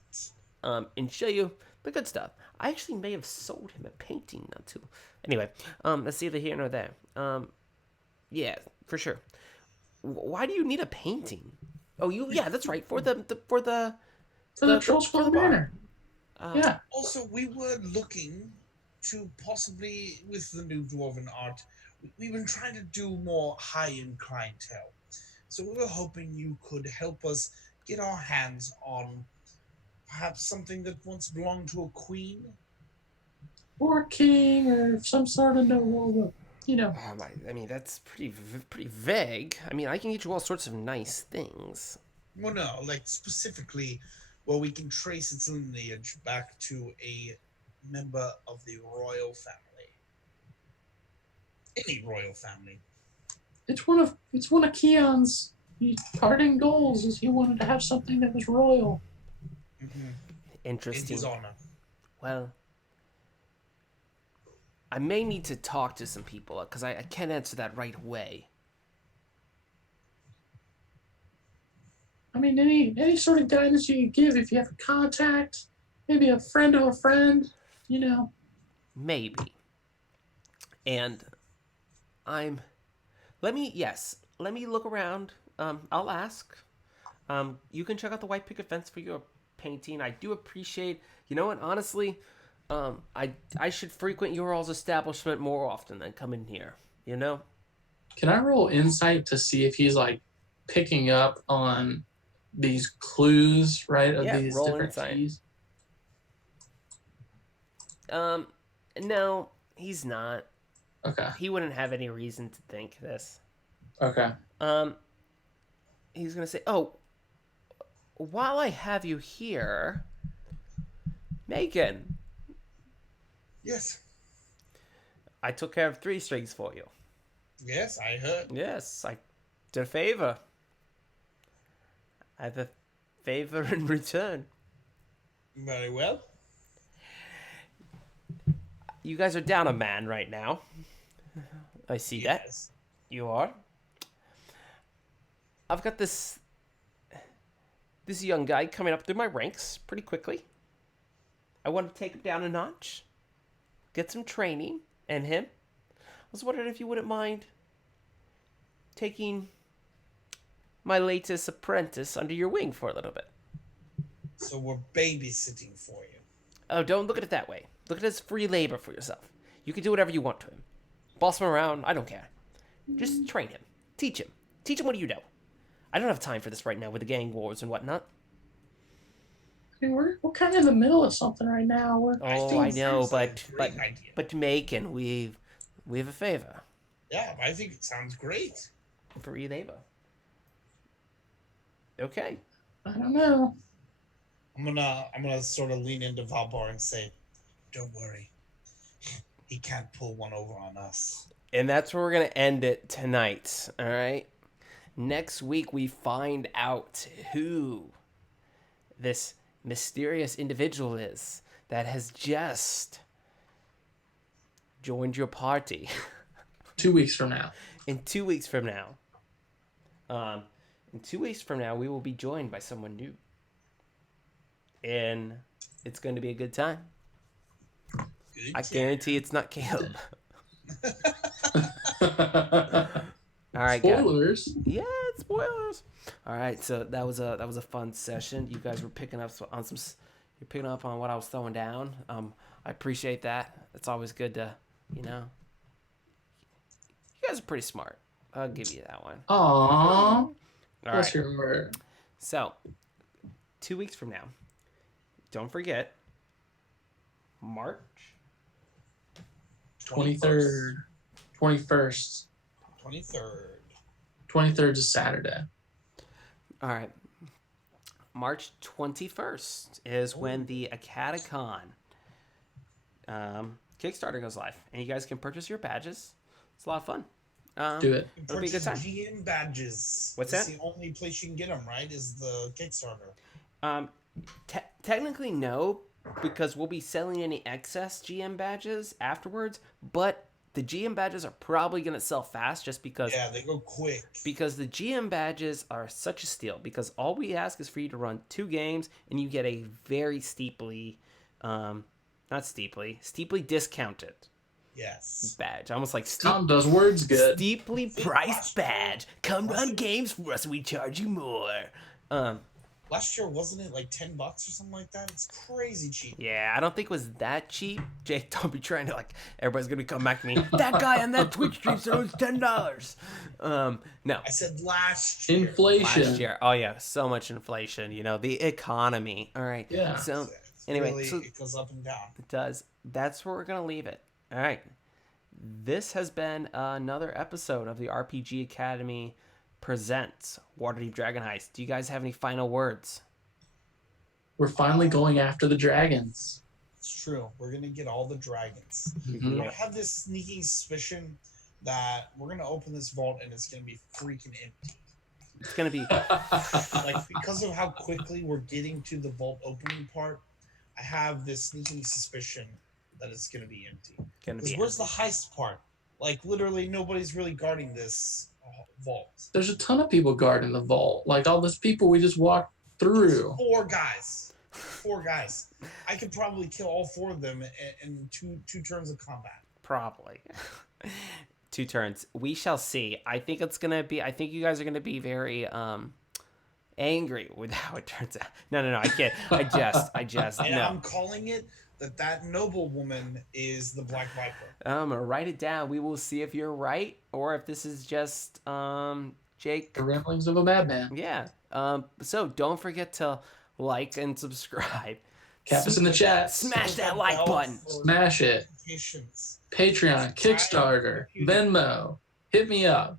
And show you the good stuff. I actually may have sold him a painting not too. Anyway, that's neither here nor there. Yeah, for sure. Why do you need a painting? Oh, yeah, that's right. For the Trolls for the manor. Yeah. Also, we were looking to possibly, with the new dwarven art, we've been trying to do more high-end clientele. So we were hoping you could help us get our hands on perhaps something that once belonged to a queen. Or a king, or some sort of noble, you know. I mean, that's pretty vague. I mean, I can get you all sorts of nice things. Well, no, like specifically where we can trace its lineage back to a member of the royal family. Any royal family. It's one of Keon's parting goals is he wanted to have something that was royal. Mm-hmm. In Interesting. his honor. Well, I may need to talk to some people because I can't answer that right away. I mean, any sort of guidance you can give if you have a contact, maybe a friend of a friend, you know. Maybe. And let me look around. I'll ask. You can check out the White Picket Fence for your painting. I do appreciate, you know what, honestly, I should frequent your all's establishment more often than come in here, you know? Can I roll insight to see if he's like picking up on these clues, right, of Yeah, these roll different insight. keys? No, he's not. Okay. He wouldn't have any reason to think this. Okay. Um, he's gonna say, "Oh, while I have you here, Megan, Yes. I took care of 3 strings for you. Yes, I heard. Yes, I did a favor. I have a favor in return. Very well. You guys are down a man right now. I see that. Yes. You are. I've got this young guy coming up through my ranks pretty quickly. I want to take him down a notch, get some training, and him. I was wondering if you wouldn't mind taking my latest apprentice under your wing for a little bit. So we're babysitting for you. Oh, don't look at it that way. Look at it as free labor for yourself. You can do whatever you want to him. Boss him around, I don't care. Just train him. Teach him. Teach him what you know. I don't have time for this right now with the gang wars and whatnot. I mean, we're kind of in the middle of something right now. Oh, I know, That's a great idea. but to Macon, we have a favor. Yeah, I think it sounds great. Free labor. Okay. I don't know. I'm gonna sort of lean into Valbar and say, "Don't worry, he can't pull one over on us." And that's where we're going to end it tonight. All right. Next week, we find out who this mysterious individual is that has just joined your party 2 weeks from now. in 2 weeks from now. In 2 weeks from now, we will be joined by someone new. And it's going to be a good time. Good I kid. guarantee it's not Caleb. All right, guys. Spoilers. Yeah, it's spoilers. All right, so that was a fun session. You guys were picking up on some. You're picking up on what I was throwing down. I appreciate that. It's always good to, you know. You guys are pretty smart. I'll give you that one. Aww. All Bless right. your heart. So, 2 weeks from now, don't forget March 23rd. 21st. 23rd. 23rd is Saturday. All right. March 21st is when the Acadicon Kickstarter goes live. And you guys can purchase your badges. It's a lot of fun. Do it. It'll be a good Purchase time. GM badges. What's That's that? the only place you can get them, right? Is the Kickstarter. Technically, no, because we'll be selling any excess GM badges afterwards. But the GM badges are probably going to sell fast just because Yeah, they go quick. because the GM badges are such a steal. Because all we ask is for you to run 2 games, and you get a very steeply discounted Yes. badge. Almost like Tom does words good. steeply priced badge. Come run games for us, and we charge you more. Last year, wasn't it like $10 or something like that? It's crazy cheap. Yeah, I don't think it was that cheap. Jake, don't be trying to everybody's gonna be coming back to me. That guy on that Twitch stream said it was $10. No. I said last year. Inflation. Last year. Oh yeah, so much inflation. You know, the economy. All right. Yeah. So It's anyway, really, so it goes up and down. it does. That's where we're gonna leave it. All right. This has been another episode of the RPG Academy presents Waterdeep Dragon Heist. Do you guys have any final words? We're finally going after the dragons. It's true. We're gonna get all the dragons. Mhm. I have this sneaking suspicion that we're gonna open this vault and it's gonna be freaking empty. It's gonna be Like because of how quickly we're getting to the vault opening part, I have this sneaking suspicion that it's gonna be empty. gonna Because be where's the heist part? Like literally nobody's really guarding this vault. There's a ton of people guarding the vault. Like all those people we just walked through. 4 guys. 4 guys. I could probably kill all 4 of them in two turns of combat. probably 2 turns. We shall see. I think you guys are gonna be very angry with how it turns out. No, I can't. I just And no. I'm calling it that noble woman is the Black Viper. I'm gonna write it down. We will see if you're right or if this is just Jake. The ramblings of a madman. Yeah. So don't forget to like and subscribe. Cap us in the chat. Smash that Hit like bell button. for Smash it. notifications. Patreon, Kickstarter, Venmo. Hit me up.